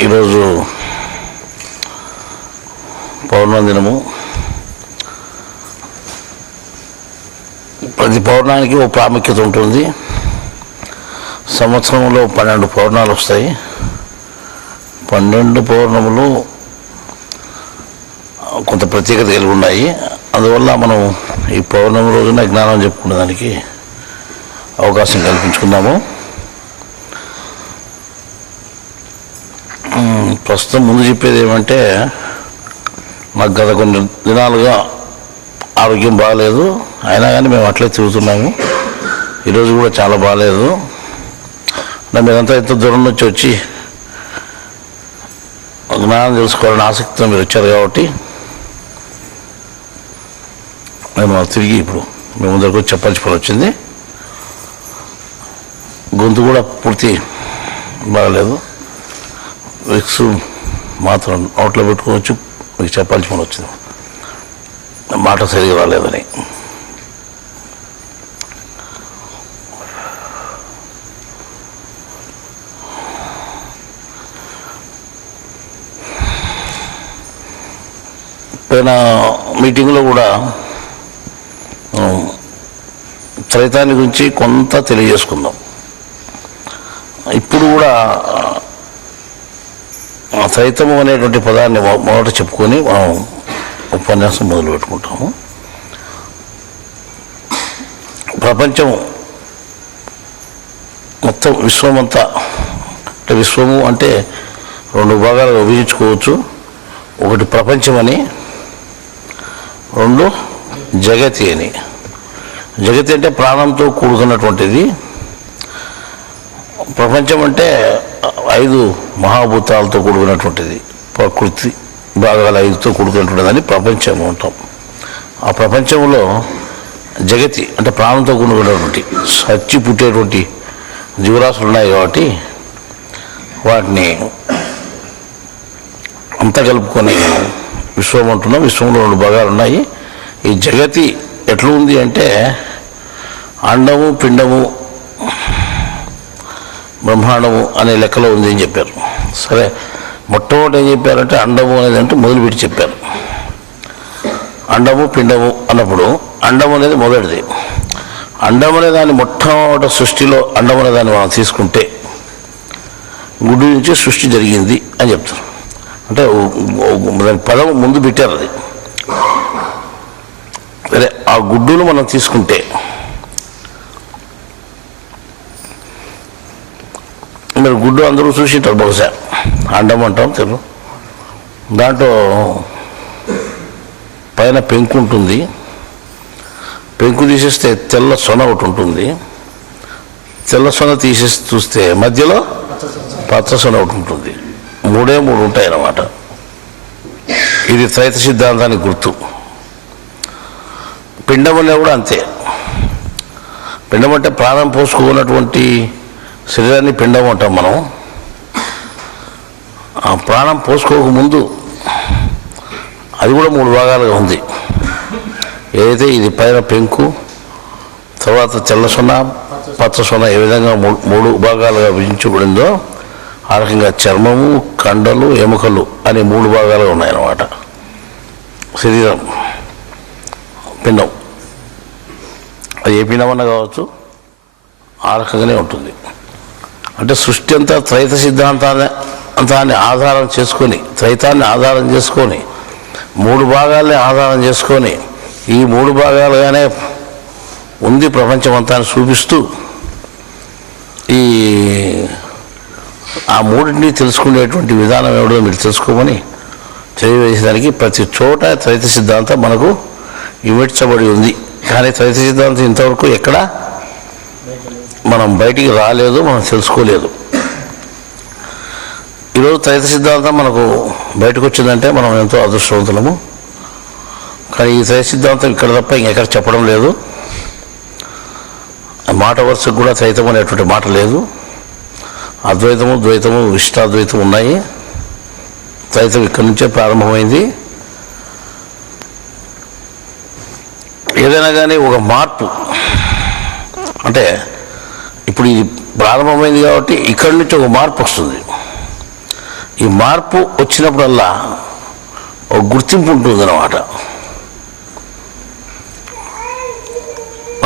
ఈరోజు పౌర్ణమి దినము. ప్రతి పౌర్ణానికి ఒక ప్రాముఖ్యత ఉంటుంది. సంవత్సరంలో 12 పౌర్ణాలు వస్తాయి. 12 పౌర్ణములు కొంత ప్రత్యేకత కలిగి ఉన్నాయి. అందువల్ల మనం ఈ పౌర్ణమి రోజున జ్ఞానం చెప్పుకునే దానికి అవకాశం కల్పించుకున్నాము. ప్రస్తుతం ముందు చెప్పేది ఏమంటే, మాకు గత కొన్ని దినాలుగా ఆరోగ్యం బాగాలేదు. అయినా కానీ మేము అట్లే తిరుగుతున్నాము. ఈరోజు కూడా చాలా బాగాలేదు. మీరంతా ఇంత దూరం నుంచి వచ్చి జ్ఞానం తెలుసుకోవాలని ఆసక్తితో మీరు వచ్చారు కాబట్టి మేము తిరిగి ఇప్పుడు మీ ముందరికి వచ్చి చెప్పాల్సి పని వచ్చింది. గొంతు కూడా పూర్తి బాగలేదు. విక్స్ మాత్రం నోట్లో పెట్టుకోవచ్చు. మీకు చెప్పాల్సి పని వచ్చింది, మాట సరిగా రాలేదని. పోయిన మీటింగ్లో కూడా త్రైతాన్ని గురించి కొంత తెలియజేసుకుందాం. ఇప్పుడు కూడా త్రైతము అనేటువంటి పదాన్ని మొదట చెప్పుకొని మనం ఉపన్యాసం మొదలు పెట్టుకుంటాము. ప్రపంచం మొత్తం విశ్వమంతా, అంటే విశ్వము అంటే 2 భాగాలుగా విభజించుకోవచ్చు. ఒకటి ప్రపంచం అని, 2 జగతి అని. జగతి అంటే ప్రాణంతో కూడుకున్నటువంటిది. ప్రపంచం అంటే 5 మహాభూతాలతో కూడుకున్నటువంటిది. ప్రకృతి భాగాలు 5తో కూడుకున్నటువంటిదని ప్రపంచం ఉంటాం. ఆ ప్రపంచంలో జగతి అంటే ప్రాణంతో కూడుకున్నటువంటి సచ్చి పుట్టేటువంటి జీవరాశులు ఉన్నాయి కాబట్టి వాటిని అంతా కలుపుకొని విశ్వం అంటున్నాం. విశ్వంలో 2 భాగాలు ఉన్నాయి. ఈ జగతి ఎట్లా ఉంది అంటే అండము, పిండము, బ్రహ్మాండము అనే లెక్కలో ఉంది అని చెప్పారు. సరే, మొట్టమొదటి ఏం చెప్పారంటే అండము అనేది అంటే మొదలుపెట్టి చెప్పారు. అండము, పిండము అన్నప్పుడు అండము అనేది మొదటిది. అండం అనే దాన్ని మొట్టమొదటి సృష్టిలో అండం అనే దాన్ని మనం తీసుకుంటే గుడ్డు నుంచి సృష్టి జరిగింది అని చెప్తారు. అంటే దాని పదం ముందు పెట్టారు. అది సరే, ఆ గుడ్డును మనం తీసుకుంటే మీరు గుడ్డు అందరూ చూసింటారు బహుశా. అండం అంటాం తెలుగు. దాంట్లో పైన పెంకు ఉంటుంది. పెంకు తీసేస్తే తెల్ల సొన ఒకటి ఉంటుంది. తెల్ల సొన తీసేసి చూస్తే మధ్యలో పచ్చ సొన ఒకటి ఉంటుంది. 3 ఉంటాయి అన్నమాట. ఇది త్రైత సిద్ధాంతానికి గుర్తు. పిండం అనేది కూడా అంతే. పిండం అంటే ప్రాణం పోసుకున్నటువంటి శరీరాన్ని పిండం అంటాం మనం. ఆ ప్రాణం పోసుకోకముందు అది కూడా 3 భాగాలుగా ఉంది. ఏదైతే ఇది పైన పెంకు, తర్వాత తెల్ల సొన, పచ్చ సొన, ఏ విధంగా 3 భాగాలుగా విభజించబడిందో ఆ రకంగా చర్మము, కండలు, ఎముకలు అనే 3 భాగాలుగా ఉన్నాయన్నమాట. శరీరం పిండం, అది ఏ పిండమన్నా కావచ్చు, ఆ రకంగానే ఉంటుంది. అంటే సృష్టి అంతా త్రైత సిద్ధాంతాన్ని ఆధారం చేసుకొని, త్రైతాన్ని ఆధారం చేసుకొని, 3 భాగాల్ని ఆధారం చేసుకొని ఈ 3 భాగాలుగానే ఉంది ప్రపంచం అంతా అని చూపిస్తూ ఆ 3ని తెలుసుకునేటువంటి విధానం ఏమిటో మీరు తెలుసుకోమని తెలియజేసేదానికి ప్రతి చోట త్రైత సిద్ధాంతం మనకు ఇమిడ్చబడి ఉంది. కానీ త్రైత సిద్ధాంతం ఇంతవరకు ఎక్కడ మనం బయటికి రాలేదు, మనం తెలుసుకోలేదు. ఈరోజు త్రైత సిద్ధాంతం మనకు బయటకు వచ్చిందంటే మనం ఎంతో అదృష్టవంతులము. కానీ ఈ త్రైత సిద్ధాంతం ఇక్కడ తప్ప ఇంకెక్కడ చెప్పడం లేదు. మాట వరుసకు కూడా త్రైతం అనేటువంటి మాట లేదు. అద్వైతము, ద్వైతము, విశిష్టాద్వైతం ఉన్నాయి. త్రైతం ఇక్కడి నుంచే ప్రారంభమైంది. ఏదైనా కానీ ఒక మార్పు అంటే ఇప్పుడు ఇది ప్రారంభమైంది కాబట్టి ఇక్కడి నుంచి ఒక మార్పు వస్తుంది. ఈ మార్పు వచ్చినప్పుడల్లా ఒక గుర్తింపు ఉంటుందన్నమాట.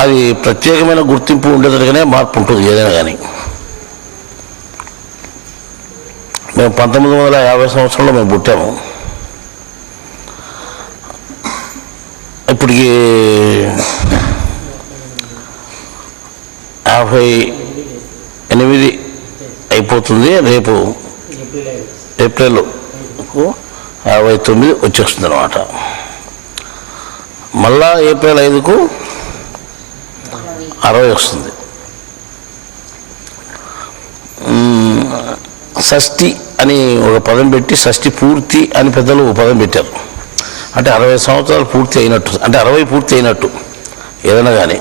అది ప్రత్యేకమైన గుర్తింపు ఉండేటట్టుగానే మార్పు ఉంటుంది ఏదైనా కానీ. మేము 1950 సంవత్సరంలో మేము పుట్టాము. ఇప్పటికి 58 అయిపోతుంది. రేపు ఏప్రిల్ 59 వచ్చేస్తుంది అన్నమాట. మళ్ళా ఏప్రిల్ 5కు 60 వస్తుంది. షష్ఠి అని ఒక పదం పెట్టి షష్ఠి పూర్తి అని పెద్దలు ఒక పదం పెట్టారు. అంటే 60 సంవత్సరాలు పూర్తి అయినట్టు, అంటే 60 పూర్తి అయినట్టు ఏదైనా కానీ.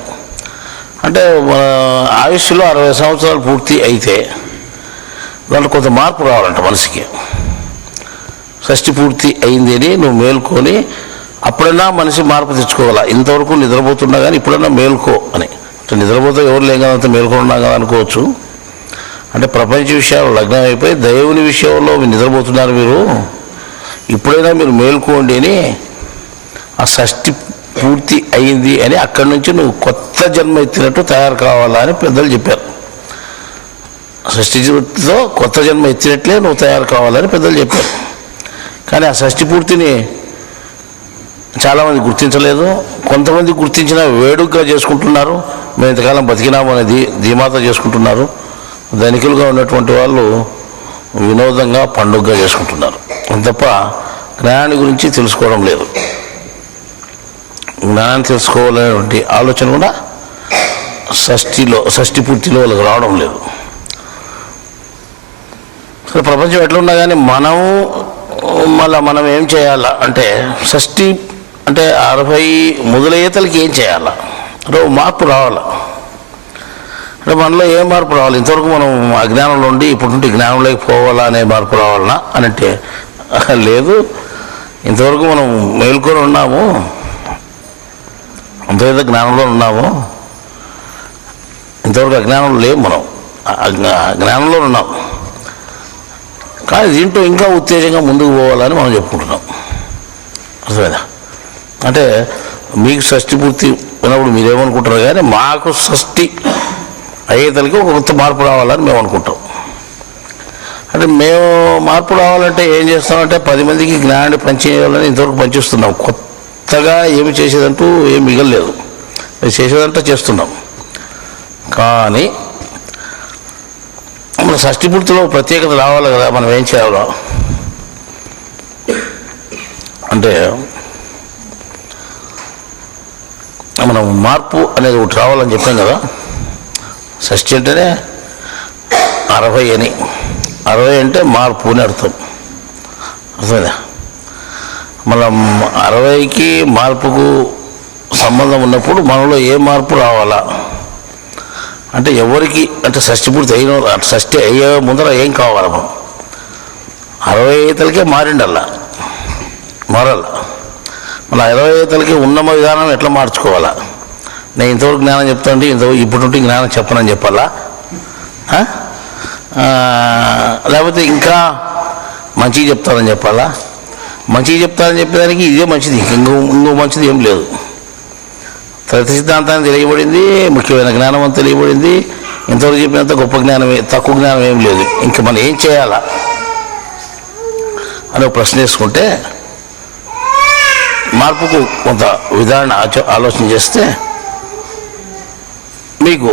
అంటే మన ఆయుష్లో 60 సంవత్సరాలు పూర్తి అయితే దాంట్లో కొంత మార్పు రావాలంట మనిషికి. షష్ఠి పూర్తి అయింది అని నువ్వు మేల్కొని అప్పుడైనా మనిషి మార్పు తెచ్చుకోవాలా. ఇంతవరకు నిద్రపోతున్నా కానీ ఇప్పుడైనా మేల్కో అని. అంటే నిద్రపోతే ఎవరు లేం కదా, అంత మేల్కొని ఉన్నాం కదా అనుకోవచ్చు. అంటే ప్రపంచ విషయాలు లగ్నం అయిపోయి దేవుని విషయంలో మీరు నిద్రపోతున్నారు, మీరు ఇప్పుడైనా మీరు మేల్కోండి అని ఆ షష్ఠి పూర్తి అయింది అని అక్కడి నుంచి నువ్వు కొత్త జన్మ ఎత్తినట్టు తయారు కావాలా అని పెద్దలు చెప్పారు. షష్ఠి పూర్తితో కొత్త జన్మ ఎత్తినట్లే నువ్వు తయారు కావాలని పెద్దలు చెప్పారు. కానీ ఆ షష్ఠి పూర్తిని చాలామంది గుర్తించలేదు. కొంతమంది గుర్తించిన వేడుకగా చేసుకుంటున్నారు. మేము ఇంతకాలం బతికినాము అనేది ధీమాత చేసుకుంటున్నారు. ధనికులుగా ఉన్నటువంటి వాళ్ళు వినోదంగా పండుగగా చేసుకుంటున్నారు తప్ప జ్ఞానాన్ని గురించి తెలుసుకోవడం లేదు. జ్ఞానాన్ని తెలుసుకోవాలనేటువంటి ఆలోచన కూడా షష్ఠి పూర్తిలో వాళ్ళకి రావడం లేదు. సరే, ప్రపంచం ఎట్లున్నా కానీ మనం ఏం చేయాలా అంటే షష్ఠి అంటే 60 మొదలయ్యేతలకి ఏం చేయాలా అంటే మార్పు రావాలా. అంటే మనలో ఏం మార్పు రావాలి? ఇంతవరకు మనం అజ్ఞానంలో ఉండి ఇప్పుడు నుండి జ్ఞానంలోకి పోవాలా అనే మార్పు రావాలన్నా అని అంటే లేదు. ఇంతవరకు మనం మేల్కొని ఉన్నాము, అంతేదో జ్ఞానంలో ఉన్నాము. ఇంతవరకు అజ్ఞానంలో లేము, మనం జ్ఞానంలో ఉన్నాం. కానీ దీంట్లో ఇంకా ఉత్తేజంగా ముందుకు పోవాలని మనం చెప్పుకుంటున్నాం. అర్థమైందా? అంటే మీకు షష్ఠి పూర్తి ఉన్నప్పుడు మీరేమనుకుంటారు, కానీ మాకు షష్ఠి అయ్యేతలకి ఒక కొత్త మార్పు రావాలని మేము అనుకుంటాం. అంటే మేము మార్పు రావాలంటే ఏం చేస్తామంటే 10 మందికి జ్ఞానాన్ని పంచేయాలని ఇంతవరకు పనిచేస్తున్నాం. కొత్తగా ఏమి చేసేదంటూ ఏం మిగలలేదు. చేసేదంతా చేస్తున్నాం. కానీ మన షష్ఠి పూర్తిలో ప్రత్యేకత రావాలి కదా, మనం ఏం చేయాలో అంటే మనం మార్పు అనేది ఒకటి రావాలని చెప్పాం కదా. షష్ఠి అంటేనే 60 అని, 60 అంటే మార్పు అని అర్థం. అర్థమైందా? మనం 60కి మార్పుకు సంబంధం ఉన్నప్పుడు మనలో ఏ మార్పు రావాలా అంటే ఎవరికి అంటే షష్ఠి పూర్తి అయిన షష్ఠి అయ్యే ముందర ఏం కావాలి? మనం 60 అయ్యేతలకే మారాల. మన 20 అయ్యేతలకి ఉన్న విధానం ఎట్లా మార్చుకోవాలా? నేను ఇంతవరకు జ్ఞానం చెప్తానంటే ఇప్పుడు నుండి జ్ఞానం చెప్పనని చెప్పాలా? లేకపోతే ఇంకా మంచిగా చెప్తానని చెప్పాలా? మంచిగా చెప్తానని చెప్పేదానికి ఇదే మంచిది, ఇంకో మంచిది ఏం లేదు. తృతీయ సిద్ధాంతాన్ని తెలియబడింది, ముఖ్యమైన జ్ఞానం అని తెలియబడింది. ఇంతవరకు చెప్పినంత గొప్ప జ్ఞానమే, తక్కువ జ్ఞానం ఏం లేదు. ఇంకా మనం ఏం చేయాలా అని ఒక ప్రశ్న వేసుకుంటే మార్పుకు కొంత విధానం ఆలోచన చేస్తే మీకు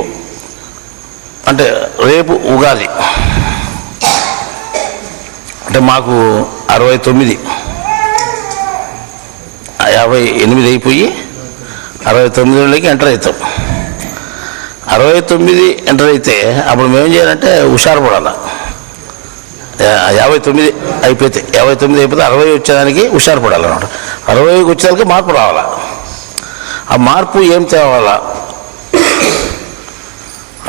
అంటే రేపు ఉగాది అంటే మాకు 69 58 అయిపోయి 69లోకి ఎంటర్ అవుతాం. 69 ఎంటర్ అయితే అప్పుడు మేము ఏం చేయాలంటే హుషారు పడాలి. 59 అయిపోతే 60 వచ్చేదానికి హుషారు పడాలన్నమాట. 60కి వచ్చేదానికి మార్పు రావాలా. ఆ మార్పు ఏం తేవాలా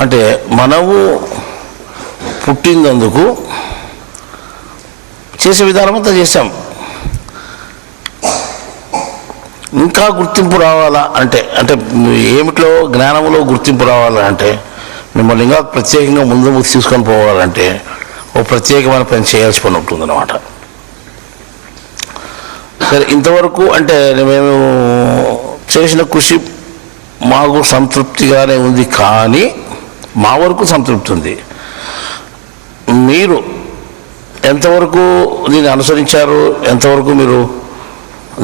అంటే మనము పుట్టినందుకు చేసే విధానం అంతా చేశాం. ఇంకా గుర్తింపు రావాలా అంటే ఏమిట్లో జ్ఞానంలో గుర్తింపు రావాలంటే మిమ్మల్ని ఇంకా ప్రత్యేకంగా ముందు తీసుకొని పోవాలంటే ఓ ప్రత్యేకమైన పని చేయాల్సి పని ఉంటుందన్నమాట. సరే, ఇంతవరకు అంటే మేము చేసిన కృషి మాకు సంతృప్తిగానే ఉంది, కానీ మా వరకు సంతృప్తి ఉంది. మీరు ఎంతవరకు దీన్ని అనుసరించారు, ఎంతవరకు మీరు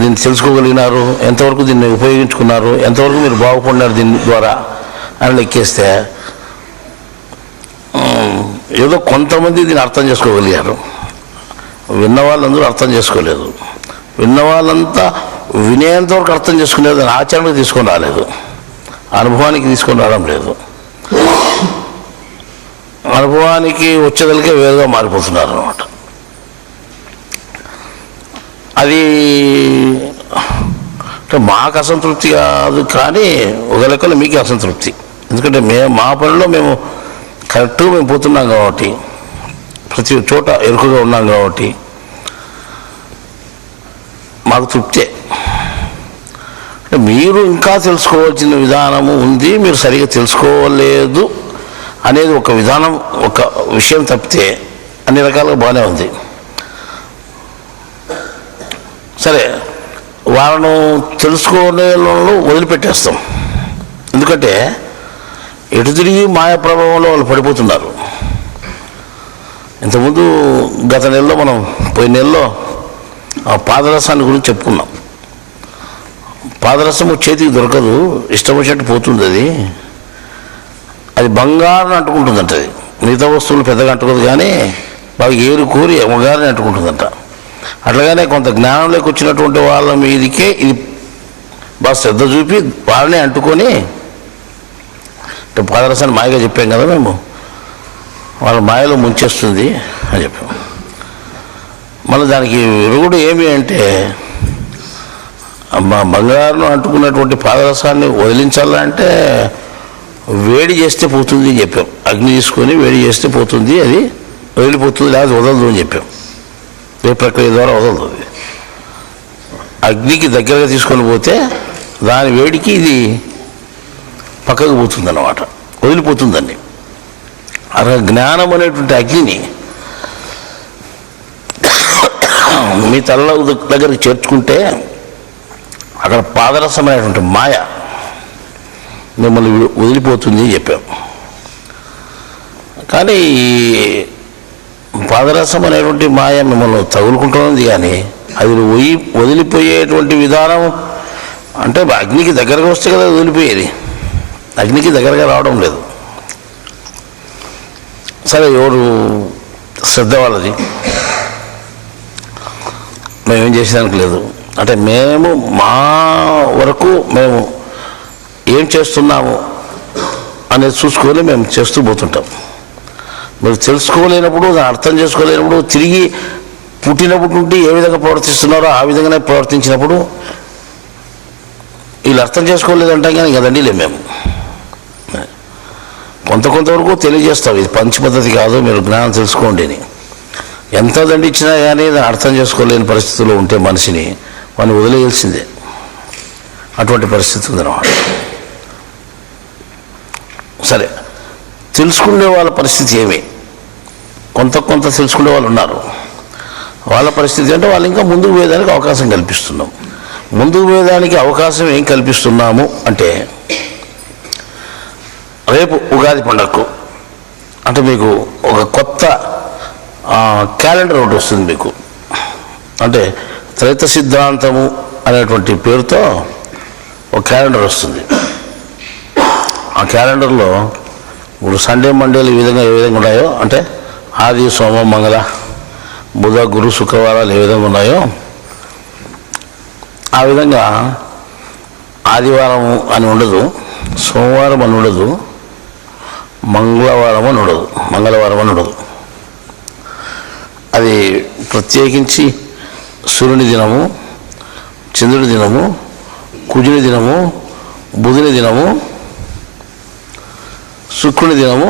దీన్ని తెలుసుకోగలిగినారు, ఎంతవరకు దీన్ని ఉపయోగించుకున్నారు, ఎంతవరకు మీరు బాగుపడినారు దీని ద్వారా అని లెక్కేస్తే ఏదో కొంతమంది దీన్ని అర్థం చేసుకోగలిగారు. విన్న వాళ్ళందరూ అర్థం చేసుకోలేదు. విన్న వాళ్ళంతా వినేంతవరకు అర్థం చేసుకునేది, దాన్ని ఆచరణకు తీసుకొని రాలేదు, అనుభవానికి తీసుకొని రావడం లేదు. అనుభవానికి వచ్చేదలికే వేరుగా మారిపోతున్నారు అన్నమాట. అది అంటే మాకు అసంతృప్తి కాదు, కానీ ఒక లెక్కలో మీకే అసంతృప్తి. ఎందుకంటే మా పనిలో మేము కరెక్ట్గా మేము పోతున్నాం కాబట్టి, ప్రతి చోట ఎరుకుగా ఉన్నాం కాబట్టి మాకు తృప్తే. అంటే మీరు ఇంకా తెలుసుకోవాల్సిన విధానము ఉంది, మీరు సరిగా తెలుసుకోలేదు అనేది ఒక విధానం, ఒక విషయం తప్పితే అన్ని రకాలుగా బాగానే ఉంది. సరే, వాళ్ళను తెలుసుకోనే వదిలిపెట్టేస్తాం. ఎందుకంటే ఎటు తిరిగి మాయా ప్రభావంలో వాళ్ళు పడిపోతున్నారు. ఇంతకుముందు గత నెలలో మనం పోయిన నెలలో ఆ పాదరసాన్ని గురించి చెప్పుకున్నాం. పాదరసము చేతికి దొరకదు, ఇష్టం వచ్చినట్టు పోతుంది. అది బంగారం అంటుకుంటుందంట. అది మిగతా వస్తువులు పెద్దగా అంటుకోదు, కానీ బాగా ఏరు కోరి బంగారం అంటుకుంటుందంట. అట్లాగానే కొంత జ్ఞానంలోకి వచ్చినటువంటి వాళ్ళ మీదకే ఇది బాగా శ్రద్ధ చూపి వాళ్ళనే అంటుకొని, అంటే పాదరసాన్ని మాయగా చెప్పాం కదా మేము, వాళ్ళ మాయలో ముంచేస్తుంది అని చెప్పాం. మళ్ళీ దానికి విరుగుడు ఏమి అంటే, బంగారం అంటుకున్నటువంటి పాదరసాన్ని వదిలించాలంటే వేడి చేస్తే పోతుంది అని చెప్పాం. అగ్ని తీసుకొని వేడి చేస్తే పోతుంది, అది వదిలిపోతుంది, లేదా వదలదు అని చెప్పాం. ఏ ప్రక్రియ ద్వారా వదలదు. అగ్నికి దగ్గరగా తీసుకొని పోతే దాని వేడికి ఇది పక్కకు పోతుందన్నమాట, వదిలిపోతుందండి. అలా జ్ఞానం అనేటువంటి అగ్నిని మీ తల దగ్గరికి చేర్చుకుంటే అక్కడ పాదరసం అనేటువంటి మాయ మిమ్మల్ని వదిలిపోతుంది అని చెప్పాం. కానీ పాదరసం అనేటువంటి మాయ మిమ్మల్ని తగులుకుంటున్నది, కానీ అది వదిలిపోయేటువంటి విధానం అంటే అగ్నికి దగ్గరగా వస్తే కదా వదిలిపోయేది, అగ్నికి దగ్గరగా రావడం లేదు. సరే, ఎవరు శ్రద్ధ వాళ్ళది, మేమేం చేసేదానికి లేదు. అంటే మేము మా వరకు మేము ఏం చేస్తున్నాము అనేది చూసుకొని మేము చేస్తూ పోతుంటాం. మీరు తెలుసుకోలేనప్పుడు, దాన్ని అర్థం చేసుకోలేనప్పుడు, తిరిగి పుట్టినప్పటి నుండి ఏ విధంగా ప్రవర్తిస్తున్నారో ఆ విధంగానే ప్రవర్తించినప్పుడు వీళ్ళు అర్థం చేసుకోలేదంటాం, కానీ కదండి లేదు. మేము కొంతవరకు తెలియజేస్తాం, ఇది పంచ పద్ధతి కాదు, మీరు జ్ఞానం తెలుసుకోండి అని. ఎంత దండించినా కానీ దాన్ని అర్థం చేసుకోలేని పరిస్థితుల్లో ఉంటే మనిషిని వాడిని వదిలేయాల్సిందే. అటువంటి పరిస్థితి ఉందన్నమాట. సరే, తెలుసుకునే వాళ్ళ పరిస్థితి ఏమి? కొంత తెలుసుకునే వాళ్ళు ఉన్నారు. వాళ్ళ పరిస్థితి అంటే వాళ్ళు ఇంకా ముందుకు పోయేదానికి అవకాశం కల్పిస్తున్నాం. ముందుకు పోయేదానికి అవకాశం ఏం కల్పిస్తున్నాము అంటే, రేపు ఉగాది పండగకు అంటే మీకు ఒక కొత్త క్యాలెండర్ ఒకటి వస్తుంది మీకు. అంటే త్రైత సిద్ధాంతము అనేటువంటి పేరుతో ఒక క్యాలెండర్ వస్తుంది. ఆ క్యాలెండర్లో ఇప్పుడు సండే మండేలు ఏ విధంగా ఉన్నాయో, అంటే ఆది సోమ మంగళ బుధ గురు శుక్రవారాలు ఏ విధంగా ఉన్నాయో ఆ విధంగా ఆదివారం అని ఉండదు, సోమవారం అని ఉండదు, మంగళవారం అని ఉండదు. అది ప్రత్యేకించి సూర్యుని దినము, చంద్రుడి దినము, కుజుని దినము, బుధుని దినము, శుక్రుని దినము,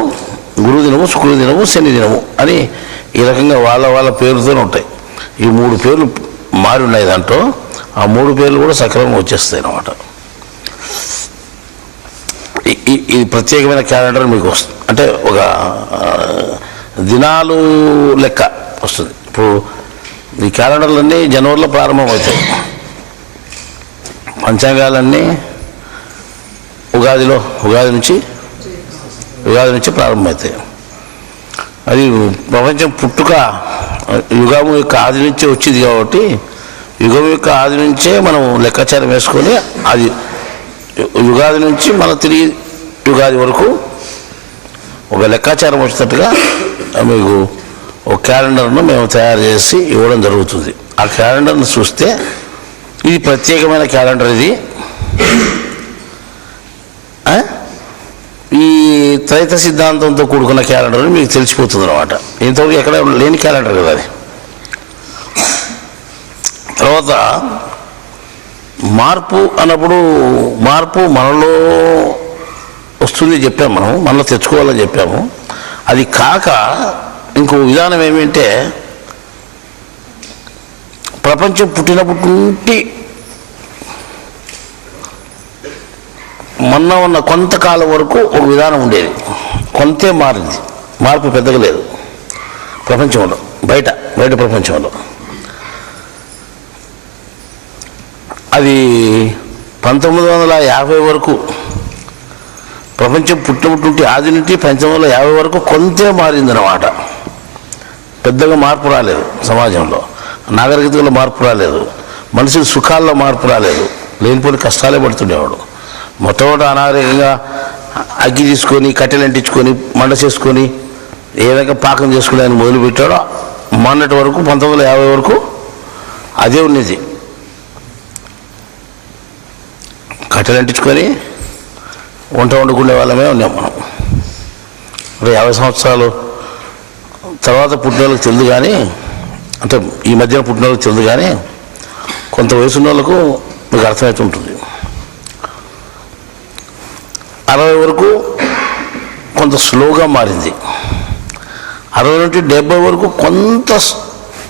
గురువు దినము, శుక్రుని దినము, శని దినము అని ఈ రకంగా వాళ్ళ పేరుతోనే ఉంటాయి. ఈ 3 పేర్లు మారి ఉన్నాయి దాంట్లో. ఆ 3 పేర్లు కూడా సక్రమంగా వచ్చేస్తాయి అన్నమాట. ఈ ప్రత్యేకమైన క్యాలెండర్ మీకు వస్తుంది. అంటే ఒక దినాలు లెక్క వస్తుంది. ఇప్పుడు ఈ క్యాలెండర్లన్నీ జనవరిలో ప్రారంభమవుతాయి, పంచాంగాలన్నీ ఉగాది నుంచి ప్రారంభమవుతాయి. అది ప్రపంచం పుట్టుక యుగం యొక్క ఆది నుంచే వచ్చింది కాబట్టి యుగం యొక్క ఆది నుంచే మనం లెక్కాచారం వేసుకొని అది యుగాది నుంచి మన తిరిగి యుగాది వరకు ఒక లెక్కాచారం వచ్చేటట్టుగా మీకు ఒక క్యాలెండర్ను మేము తయారు చేసి ఇవ్వడం జరుగుతుంది. ఆ క్యాలెండర్ను చూస్తే ఇది ప్రత్యేకమైన క్యాలెండర్, ఇది ఈ త్రైత సిద్ధాంతంతో కూడుకున్న క్యాలెండర్ మీకు తెలిసిపోతుంది అన్నమాట. ఇంతవరకు ఎక్కడ లేని క్యాలెండర్ కదా అది. తర్వాత మార్పు అన్నప్పుడు మార్పు మనలో వస్తుంది చెప్పాము, మనలో తెచ్చుకోవాలని చెప్పాము. అది కాక ఇంకో విధానం ఏమిటంటే ప్రపంచం పుట్టినప్పటి నుండి మొన్న ఉన్న కొంతకాలం వరకు ఒక విధానం ఉండేది, కొంతే మారింది. మార్పు పెద్దగా లేదు ప్రపంచంలో, బయట ప్రపంచంలో. అది 1950 వరకు ప్రపంచం పుట్టినప్పటి నుండి ఆది నుండి 1950 వరకు కొంతే మారిందన్నమాట. పెద్దగా మార్పు రాలేదు సమాజంలో, నాగరికతలో మార్పు రాలేదు, మనుషుల సుఖాల్లో మార్పు రాలేదు, లేనిపోని కష్టాలే పడుతుండేవాడు. మొట్టమొదటి అనాగరికంగా అగ్గి తీసుకొని కట్టెలు అంటించుకొని మండ చేసుకొని ఏ విధంగా పాకం చేసుకుని ఆయన మొదలుపెట్టాడో మొన్నటి వరకు 1950 వరకు అదే ఉన్నది. కట్టెలు అంటించుకొని వంట వండుకునే వాళ్ళమే ఉన్నాం మనం. 50 సంవత్సరాలు తర్వాత పుట్టిన వాళ్ళకి తెలియదు, కానీ అంటే ఈ మధ్యన పుట్టిన వాళ్ళకి తెలియదు, కానీ కొంత వయసున్న వాళ్ళకు మీకు అర్థమవుతుంటుంది. 60 వరకు కొంత స్లోగా మారింది, 60 నుండి 70 వరకు కొంత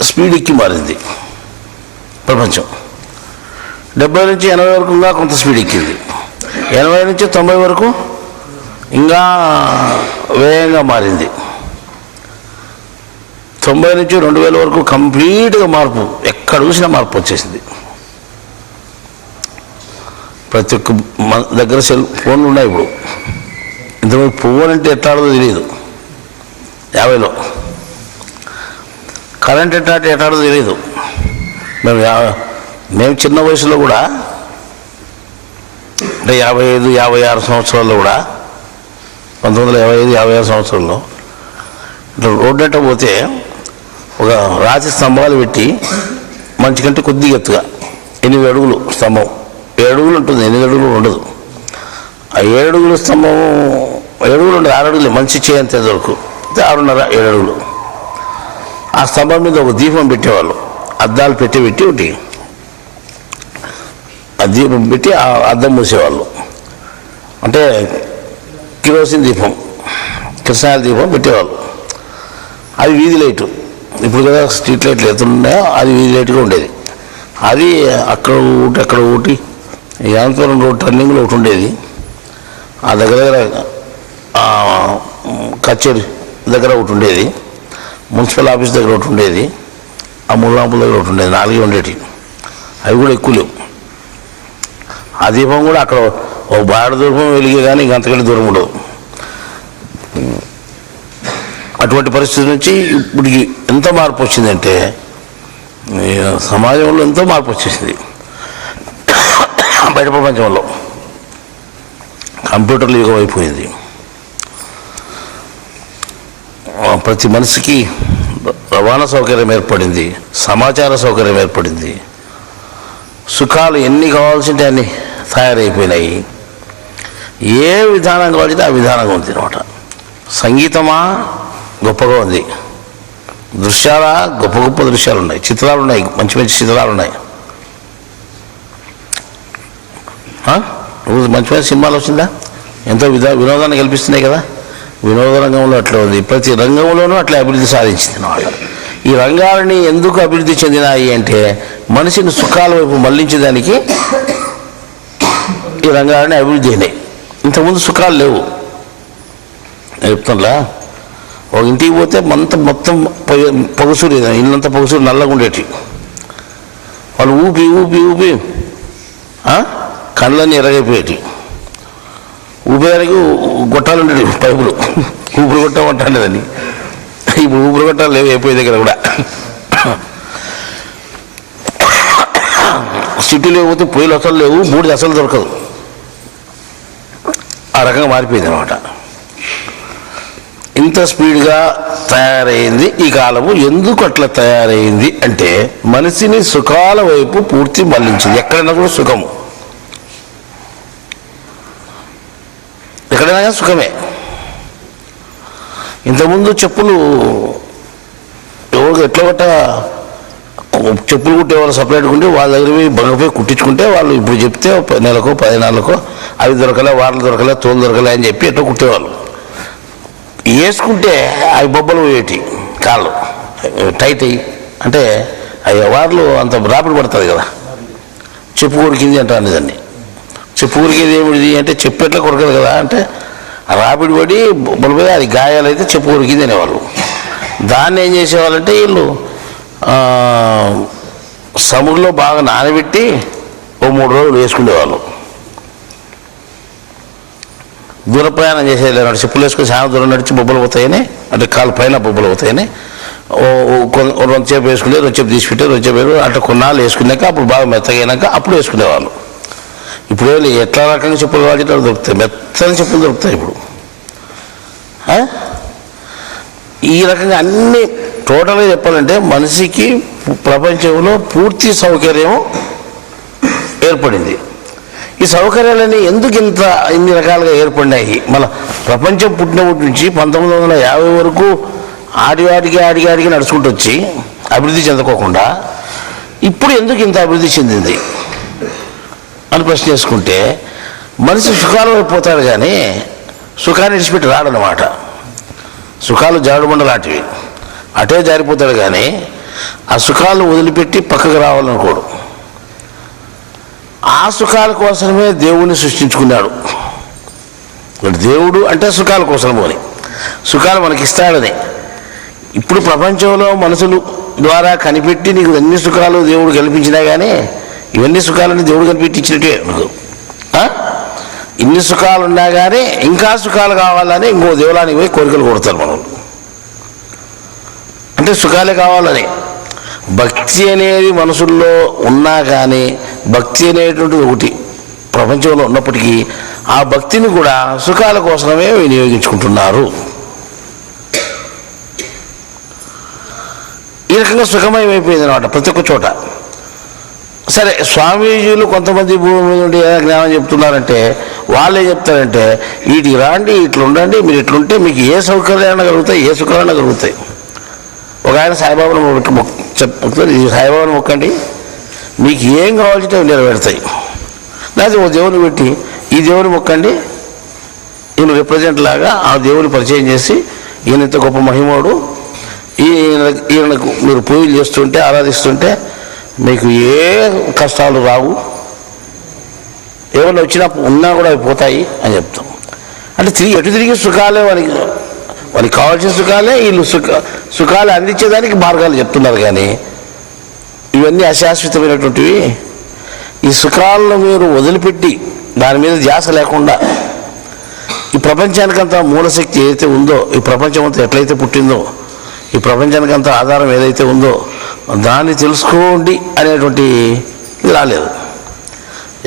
స్పీడ్ ఎక్కి మారింది ప్రపంచం. 70 నుంచి 80 వరకు ఇంకా కొంత స్పీడ్ ఎక్కింది, 80 నుంచి 90 వరకు ఇంకా వేగంగా మారింది, 90 నుంచి 2000 వరకు కంప్లీట్గా మార్పు, ఎక్కడ చూసినా మార్పు వచ్చేసింది. ప్రతి ఒక్క మన దగ్గర సెల్ ఫోన్లు ఉన్నాయి. ఇప్పుడు ఇంతమంది ఫోన్ అంటే ఎట్లా ఆడదో తెలియదు, 50లో కరెంట్ ఎట్లా ఆడదో తెలియదు. మేము చిన్న వయసులో కూడా అంటే 55-56 సంవత్సరాల్లో కూడా 1955-56 సంవత్సరాల్లో ఇట్లా రోడ్డు అంటే పోతే ఒక రాతి స్తంభాలు పెట్టి మంచి కంటే కొద్దిగా ఎత్తుగా 8 అడుగులు స్తంభం, 7 అడుగులు ఉంటుంది, 8 అడుగులు ఉండదు. ఆ 7 అడుగుల స్తంభం 7 అడుగులు ఉండదు, 6 అడుగులు మంచి చేయంత వరకు 6.5-7 అడుగులు. ఆ స్తంభం మీద ఒక దీపం పెట్టేవాళ్ళు, అద్దాలు పెట్టి ఒకటి ఆ దీపం పెట్టి ఆ అద్దం మూసేవాళ్ళు. అంటే కిరోసిన్ దీపం, కిరసనాయిల దీపం పెట్టేవాళ్ళు. అది వీధి లైటు, ఇప్పుడు కదా స్ట్రీట్ లైట్లు ఎత్తున్నాయో అది వీధి లైట్గా ఉండేది. అది అక్కడ ఒకటి యాంతపురం రోడ్ టర్నింగ్లో ఒకటి ఉండేది. ఆ దగ్గర కచేరీ దగ్గర ఒకటి ఉండేది, మున్సిపల్ ఆఫీస్ దగ్గర ఒకటి ఉండేది, ఆ ముల్లాంపుల దగ్గర ఒకటి ఉండేది. 4 ఉండేవి, అవి కూడా ఎక్కువ లేవు. ఆ దీపం కూడా అక్కడ ఒక బాడ దూరం వెలిగే, కానీ ఇంకంతకంటే దూరం ఉండదు. అటువంటి పరిస్థితి నుంచి ఇప్పటికి ఎంత మార్పు వచ్చిందంటే సమాజంలో ఎంతో మార్పు వచ్చేసింది. బయట ప్రపంచంలో కంప్యూటర్లు యుగం అయిపోయింది. ప్రతి మనిషికి రవాణా సౌకర్యం ఏర్పడింది, సమాచార సౌకర్యం ఏర్పడింది, సుఖాలు ఎన్ని కావాల్సింటే అన్ని తయారైపోయినాయి. ఏ విధానం కావాల్సింటే ఆ విధానంగా ఉంది అనమాట. సంగీతమా గొప్పగా ఉంది, దృశ్యాలా గొప్ప దృశ్యాలు ఉన్నాయి, చిత్రాలు ఉన్నాయి, మంచి చిత్రాలు ఉన్నాయి. మంచి సినిమాలు వచ్చిందా, ఎంతో వినోదాన్ని కల్పిస్తున్నాయి కదా. వినోద రంగంలో అట్లా ఉంది, ప్రతి రంగంలోనూ అట్లా అభివృద్ధి సాధించింది అన్నమాట. ఈ రంగాలని ఎందుకు అభివృద్ధి చెందినాయి అంటే మనిషిని సుఖాల వైపు మళ్లించేదానికి ఈ రంగాలని అభివృద్ధి అయినాయి. ఇంతకుముందు సుఖాలు లేవు. చెప్తానులా, ఒక ఇంటికి పోతే మొత్తం పొగసూరు, ఇల్లంతా పొగసూరు నల్లగా ఉండేటి. వాళ్ళు ఊపి ఊపి ఊపి కళ్ళన్నీ ఎర్రగైపోయేటి. ఊపేదానికి గొట్టాలు ఉండేవి, పైపులు, ఊపిరి కొట్టమంటాడేదాన్ని. ఇప్పుడు ఊపిరి కొట్టాలు లేవు అయిపోయే దగ్గర కూడా. సిటీలో లేకపోతే పొయ్యిలు అసలు లేవు, బూడిద అసలు దొరకదు. ఆ రకంగా మారిపోయింది అనమాట. ఇంత స్పీడ్గా తయారైంది ఈ కాలము. ఎందుకు అట్లా తయారైంది అంటే మనిషిని సుఖాల వైపు పూర్తి మళ్లించింది. ఎక్కడైనా కూడా సుఖము, ఎక్కడైనా సుఖమే. ఇంతకుముందు చెప్పులు ఎవరు ఎట్లా గట్ట చెప్పులు కుట్టేవాళ్ళు సపరేట్గా ఉండి వాళ్ళ దగ్గర పోయి బంగపోయి కుట్టించుకుంటే వాళ్ళు ఇప్పుడు చెప్తే నెలకో 10 నెలలకో అవి దొరకలే, వార్లు దొరకలే, తోలు దొరకలే అని చెప్పి ఎట్లా కుట్టేవాళ్ళు. వేసుకుంటే అవి బొబ్బలు పోయేటి, కాళ్ళు టైట్ అయ్యి, అంటే అవి వార్లు అంత రాపిడి పడుతుంది కదా. చెప్పు కొరికింది అంటారు దాన్ని. చెప్పు కొరికేది ఏమిటి అంటే చెప్పు ఎట్లా కొరకదు కదా అంటే రాపిడి పడి బొబ్బలు పోయి అది గాయాలైతే చెప్పు కొరికింది అనేవాళ్ళు. దాన్ని ఏం చేసేవాళ్ళంటే వీళ్ళు సముద్రంలో బాగా నానబెట్టి ఓ 3 రోజులు వేసుకునేవాళ్ళు. దూర ప్రయాణం చేసేది చెప్పులు వేసుకొని చాలా దూరం నడిచి బొబ్బలు పోతాయని, అంటే కాలు పైన బొబ్బలు పోతాయని రొంచేపు వేసుకునే, రొంచేపు తీసిపెట్టే, రొంచేపు అట్లా కొన్నాళ్ళు వేసుకున్నాక అప్పుడు బాగా మెత్తగైనాక అప్పుడు వేసుకునేవాళ్ళు. ఇప్పుడు ఎట్లా రకంగా చెప్పులు కావాలి అట్లా దొరుకుతాయి, మెత్తని చెప్పులు దొరుకుతాయి ఇప్పుడు. ఈ రకంగా అన్ని టోటల్గా చెప్పాలంటే మనిషికి ప్రపంచంలో పూర్తి సౌకర్యం ఏర్పడింది. ఈ సౌకర్యాలన్నీ ఎందుకు ఇన్ని రకాలుగా ఏర్పడినాయి? మన ప్రపంచం పుట్టినప్పటి నుంచి 1950 వరకు ఆడికి నడుచుకుంటూ వచ్చి అభివృద్ధి చెందుకోకుండా ఇప్పుడు ఎందుకు ఇంత అభివృద్ధి చెందింది అని ప్రశ్న చేసుకుంటే మనిషి సుఖాలు అయిపోతాడు కానీ సుఖాన్ని విడిచిపెట్టి రాడనమాట. సుఖాలు జారుడుబండ లాంటివి, అటే జారిపోతాడు కానీ ఆ సుఖాలను వదిలిపెట్టి పక్కకు రావాలనుకోడు. ఆ సుఖాల కోసమే దేవుణ్ణి సృష్టించుకున్నాడు. దేవుడు అంటే సుఖాల కోసము అని, సుఖాలు మనకిస్తాడని. ఇప్పుడు ప్రపంచంలో మనుషులు ద్వారా కనిపెట్టి నీకు ఎన్ని సుఖాలు దేవుడు కల్పించినా కానీ ఇవన్నీ సుఖాలని దేవుడు కనిపెట్టించినట్టే. ఇన్ని సుఖాలు ఉన్నా కానీ ఇంకా సుఖాలు కావాలని ఇంకో దేవులానికి పోయి కోరికలు కొడతారు మనం. అంటే సుఖాలే కావాలని. భక్తి అనేది మనసుల్లో ఉన్నా కానీ భక్తి అనేటువంటిది ఒకటి ప్రపంచంలో ఉన్నప్పటికీ ఆ భక్తిని కూడా సుఖాల కోసమే వినియోగించుకుంటున్నారు. ఈ రకంగా సుఖమయమైపోయింది అనమాట ప్రతి ఒక్క చోట. సరే, స్వామీజీలు కొంతమంది భూమి మీద ఉండి ఏదైనా జ్ఞానం చెప్తున్నారంటే వాళ్ళు ఏం చెప్తారంటే వీటికి రాండి, ఇట్లా ఉండండి, మీరు ఇట్లుంటే మీకు ఏ సౌకర్యాలు కలుగుతాయి, ఏ సుఖాలైనా కలుగుతాయి. ఒక ఆయన సాయిబాబాను చెప్తారు, ఈ సాయిబాబాను మొక్కండి మీకు ఏం కావాల్సింటే అవి నెరవేరుతాయి. లేదా ఓ దేవుని పెట్టి ఈ దేవుని మొక్కండి, ఈయన రిప్రజెంట్ లాగా ఆ దేవుని పరిచయం చేసి ఈయన ఇంత గొప్ప మహిమోడు, ఈయనకు మీరు పూజలు చేస్తుంటే ఆరాధిస్తుంటే మీకు ఏ కష్టాలు రావు, ఏమైనా వచ్చినా ఉన్నా కూడా అవి పోతాయి అని చెప్తాం. అంటే ఎటు తిరిగి సుఖాలే వాళ్ళకి కావాల్సిన సుఖాలే వీళ్ళు సుఖాలు అందించేదానికి మార్గాలు చెప్తున్నారు. కానీ ఇవన్నీ అశాశ్వతమైనటువంటివి. ఈ సుఖాలను మీరు వదిలిపెట్టి దాని మీద ధ్యాస లేకుండా ఈ ప్రపంచానికంతా మూలశక్తి ఏదైతే ఉందో, ఈ ప్రపంచం అంతా ఎట్లయితే పుట్టిందో, ఈ ప్రపంచానికంతా ఆధారం ఏదైతే ఉందో దాన్ని తెలుసుకోండి అనేటువంటి ఇది రాలేదు.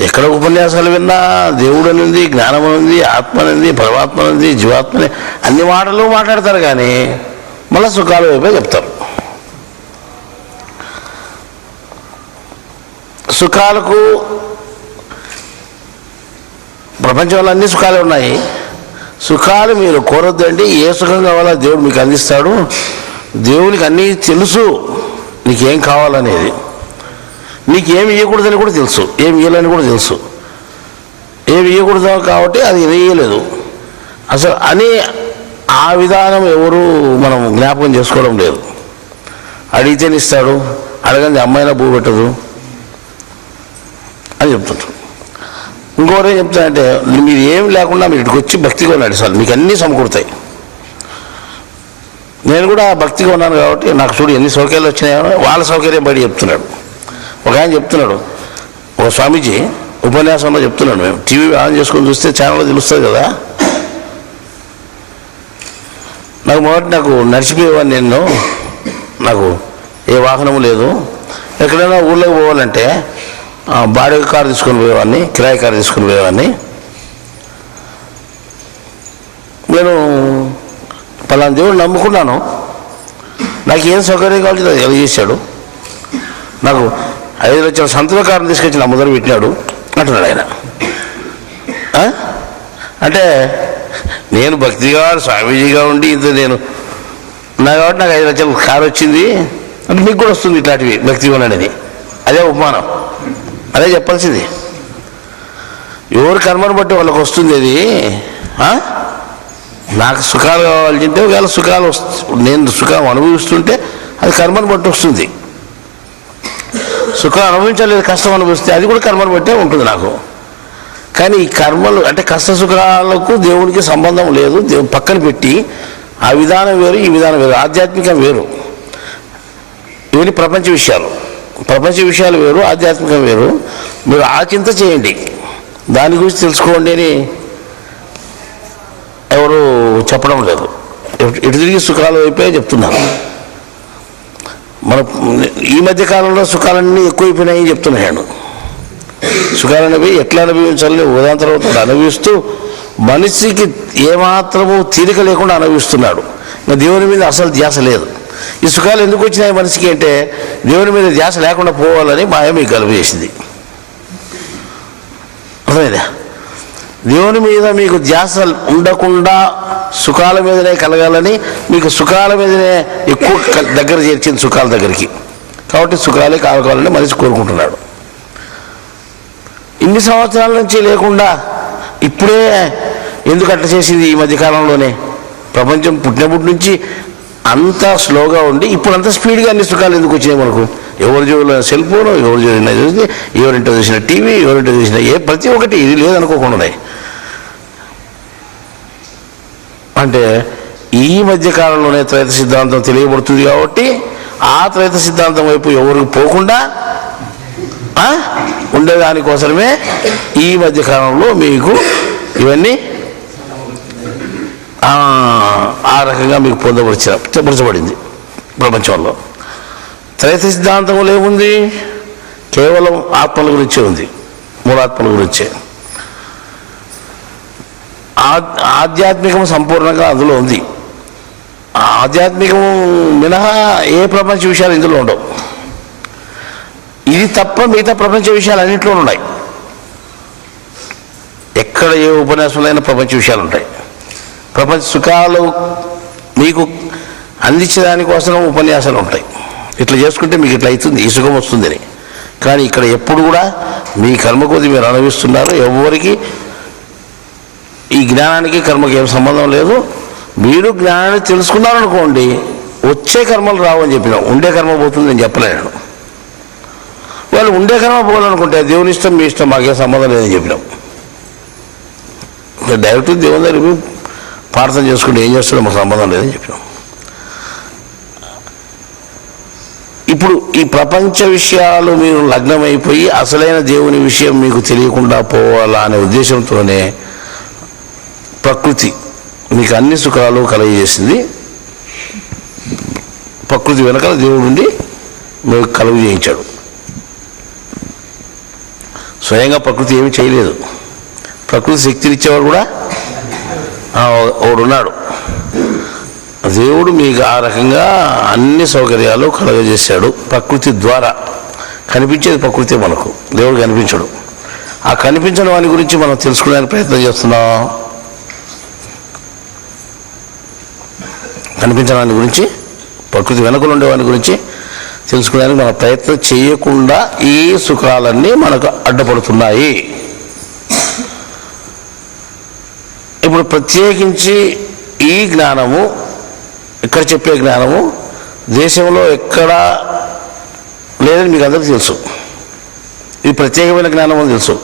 ఎక్కడ ఉపన్యాసాలు విన్నా దేవుడు అనేది, జ్ఞానం అనేది, ఆత్మ అనేది, పరమాత్మ అనేది, జీవాత్మని అన్ని మాటలు మాట్లాడతారు కానీ మళ్ళీ సుఖాల వైపే చెప్తారు. సుఖాలకు ప్రపంచంలో అన్ని సుఖాలే ఉన్నాయి. సుఖాలు మీరు కోరొద్దండి, ఏ సుఖం కావాలో దేవుడు మీకు అందిస్తాడు. దేవునికి అన్నీ తెలుసు, నీకేం కావాలనేది, నీకేమి ఇవ్వకూడదని కూడా తెలుసు, ఏమి ఇవ్వాలని కూడా తెలుసు. ఏమి ఇవ్వకూడదు కాబట్టి అది వేయలేదు అసలు అని ఆ విధానం ఎవరు మనం జ్ఞాపకం చేసుకోవడం లేదు. అడిగితేనే ఇస్తాడు, అడగంది అమ్మాయినా భూ పెట్టదు అని చెప్తుంటారు. ఇంకోరేం చెప్తానంటే మీరు ఏమి లేకుండా మీరు ఇక్కడికి వచ్చి భక్తిగా నడిచాలి, మీకు అన్నీ సమకూడతాయి. నేను కూడా భక్తిగా ఉన్నాను కాబట్టి నాకు చూడు ఎన్ని సౌకర్యాలు వచ్చినాయో వాళ్ళ సౌకర్యం బయట చెప్తున్నాడు. ఒక ఆయన చెప్తున్నాడు, ఒక స్వామీజీ ఉపన్యాసంలో చెప్తున్నాడు, మేము టీవీ ఆన్ చేసుకొని చూస్తే ఛానల్లో తెలుస్తుంది కదా, నాకు నడిచిపోయేవాడిని నేను, నాకు ఏ వాహనము లేదు, ఎక్కడైనా ఊళ్ళోకి పోవాలంటే బాడీ కారు తీసుకొని పోయేవాడిని, కిరాయి కారు తీసుకొని పోయేవాడిని. నేను పలానా దేవుడు నమ్ముకున్నాను, నాకు ఏం సౌకర్యం కావాల్సింది అది కలిగేశాడు, నాకు 5 లక్షల సంతుల కారుని తీసుకొచ్చి నా ముందర పెట్టినాడు అంటున్నాడు ఆయన. అంటే నేను భక్తిగా స్వామీజీగా ఉండి ఇంత నేను కాబట్టి నాకు 5 లక్షల కారు వచ్చింది అంటే మీకు కూడా వస్తుంది ఇట్లాంటివి భక్తిగా ఉండేది. అదే ఉపమానం, అదే చెప్పాల్సింది. ఎవరు కర్మను బట్టి వాళ్ళకి వస్తుంది అది. నాకు సుఖాలు కావాల్సింటే ఒకవేళ సుఖాలు నేను సుఖం అనుభవిస్తుంటే అది కర్మను బట్టి వస్తుంది. సుఖం అనుభవించలేదు, కష్టం అనుభవిస్తే అది కూడా కర్మను బట్టే ఉంటుంది నాకు. కానీ ఈ కర్మలు అంటే కష్ట సుఖాలకు దేవుడికి సంబంధం లేదు, పక్కన పెట్టి ఆ విధానం వేరు, ఈ విధానం వేరు, ఆధ్యాత్మికం వేరు. ఇవన్నీ ప్రపంచ విషయాలు వేరు, ఆధ్యాత్మికం వేరు. మీరు ఆచింత చేయండి, దాని గురించి తెలుసుకోండి అని ఎవరు చెప్పడం లేదు. ఎటు తిరిగి సుఖాలు అయిపోయా చెప్తున్నారు. మన ఈ మధ్యకాలంలో సుఖాలన్నీ ఎక్కువైపోయినాయని చెప్తున్నాను. సుఖాలనేవి ఎట్లా అనుభవించాలని ఉదాంతరం అనుభవిస్తూ మనిషికి ఏమాత్రము తీరిక లేకుండా అనుభవిస్తున్నాడు. ఇంకా దేవుని మీద అసలు ధ్యాస లేదు. ఈ సుఖాలు ఎందుకు వచ్చినాయి మనిషికి అంటే దేవుని మీద ధ్యాస లేకుండా పోవాలని మాయ మీకు కలుగజేసింది. అర్థమైందా? దేవుని మీద మీకు ధ్యాస ఉండకుండా సుఖాల మీదనే కలగాలని మీకు సుఖాల మీదనే ఎక్కువ దగ్గర చేర్చింది, సుఖాల దగ్గరికి. కాబట్టి సుఖాలే కావాలని మనిషి కోరుకుంటున్నాడు. ఇన్ని సంవత్సరాల నుంచి లేకుండా ఇప్పుడే ఎందుకు అట్లా చేసింది? ఈ మధ్యకాలంలోనే ప్రపంచం పుట్టినప్పటి నుంచి అంతా స్లోగా ఉండి ఇప్పుడు అంత స్పీడ్గా అన్ని సుఖాలు ఎందుకు వచ్చినాయి మనకు? ఎవరి జోబులో సెల్ ఫోను, ఎవరి జోబులో చూసి, ఎవరింటో చూసిన టీవీ, ఎవరింటో చూసిన ప్రతి ఒక్కటి ఇది లేదనుకోకుండా ఉన్నాయి. అంటే ఈ మధ్యకాలంలోనే త్రైత సిద్ధాంతం తెలియబడుతుంది కాబట్టి ఆ త్రైత సిద్ధాంతం వైపు ఎవరికి పోకుండా ఉండేదానికోసమే ఈ మధ్యకాలంలో మీకు ఇవన్నీ ఆ రకంగా మీకు పొందపరచబడింది. ప్రపంచంలో త్రైత సిద్ధాంతంలో ఏముంది? కేవలం ఆత్మల గురించే ఉంది, మూలాత్మల గురించే. ఆధ్యాత్మికం సంపూర్ణంగా అందులో ఉంది. ఆధ్యాత్మికం మినహా ఏ ప్రపంచ విషయాలు ఇందులో ఉండవు. ఇది తప్ప మిగతా ప్రపంచ విషయాలు అన్నింటిలో ఉన్నాయి. ఎక్కడ ఏ ఉపన్యాసంలో ప్రపంచ విషయాలు ఉంటాయి. ప్రపంచ సుఖాలు మీకు అందించడానికోసం ఉపన్యాసాలు ఉంటాయి. ఇట్లా చేసుకుంటే మీకు ఇట్లా అవుతుంది, ఈ సుఖం వస్తుందని. కానీ ఇక్కడ ఎప్పుడు కూడా మీ కర్మ కొద్ది మీరు అనుభవిస్తున్నారు. ఎవరికి ఈ జ్ఞానానికి కర్మకి ఏం సంబంధం లేదు. మీరు జ్ఞానాన్ని తెలుసుకున్నారనుకోండి, వచ్చే కర్మలు రావని చెప్పినాం. ఉండే కర్మ పోతుంది నేను చెప్పలేను. వాళ్ళు ఉండే కర్మ పోవాలనుకుంటే దేవుని ఇష్టం, మీ ఇష్టం, మాకేం సంబంధం లేదని చెప్పినాం. డైరెక్ట్ దేవుని దగ్గర ప్రార్థన చేసుకుంటే ఏం చేస్తాడో మాకు సంబంధం లేదని చెప్పినాం. ఇప్పుడు ఈ ప్రపంచ విషయాలు మీరు లగ్నమైపోయి అసలైన దేవుని విషయం మీకు తెలియకుండా పోవాలా అనే ఉద్దేశంతోనే ప్రకృతి మీకు అన్ని సుఖాలు కలుగజేసింది. ప్రకృతి వెనకాల దేవుడు ఉండి మీకు కలుగు చేయించాడు. స్వయంగా ప్రకృతి ఏమీ చేయలేదు. ప్రకృతి శక్తినిచ్చేవాడు కూడా ఒకడున్నాడు. దేవుడు మీకు ఆ రకంగా అన్ని సౌకర్యాలు కలుగజేశాడు ప్రకృతి ద్వారా. కనిపించేది ప్రకృతి, మనకు దేవుడు కనిపించడు. ఆ కనిపించని వాని గురించి మనం తెలుసుకోవడానికి ప్రయత్నం చేస్తున్నాం. కనిపించిన వాని గురించి, ప్రకృతి వెనుకలు ఉండే వాని గురించి తెలుసుకోవడానికి మన ప్రయత్నం చేయకుండా ఈ సుఖాలన్నీ మనకు అడ్డపడుతున్నాయి. ఇప్పుడు ప్రత్యేకించి ఈ జ్ఞానము, ఇక్కడ చెప్పే జ్ఞానము దేశంలో ఎక్కడా లేదని మీకు అందరికీ తెలుసు. ఇది ప్రత్యేకమైన జ్ఞానం అని తెలుసు.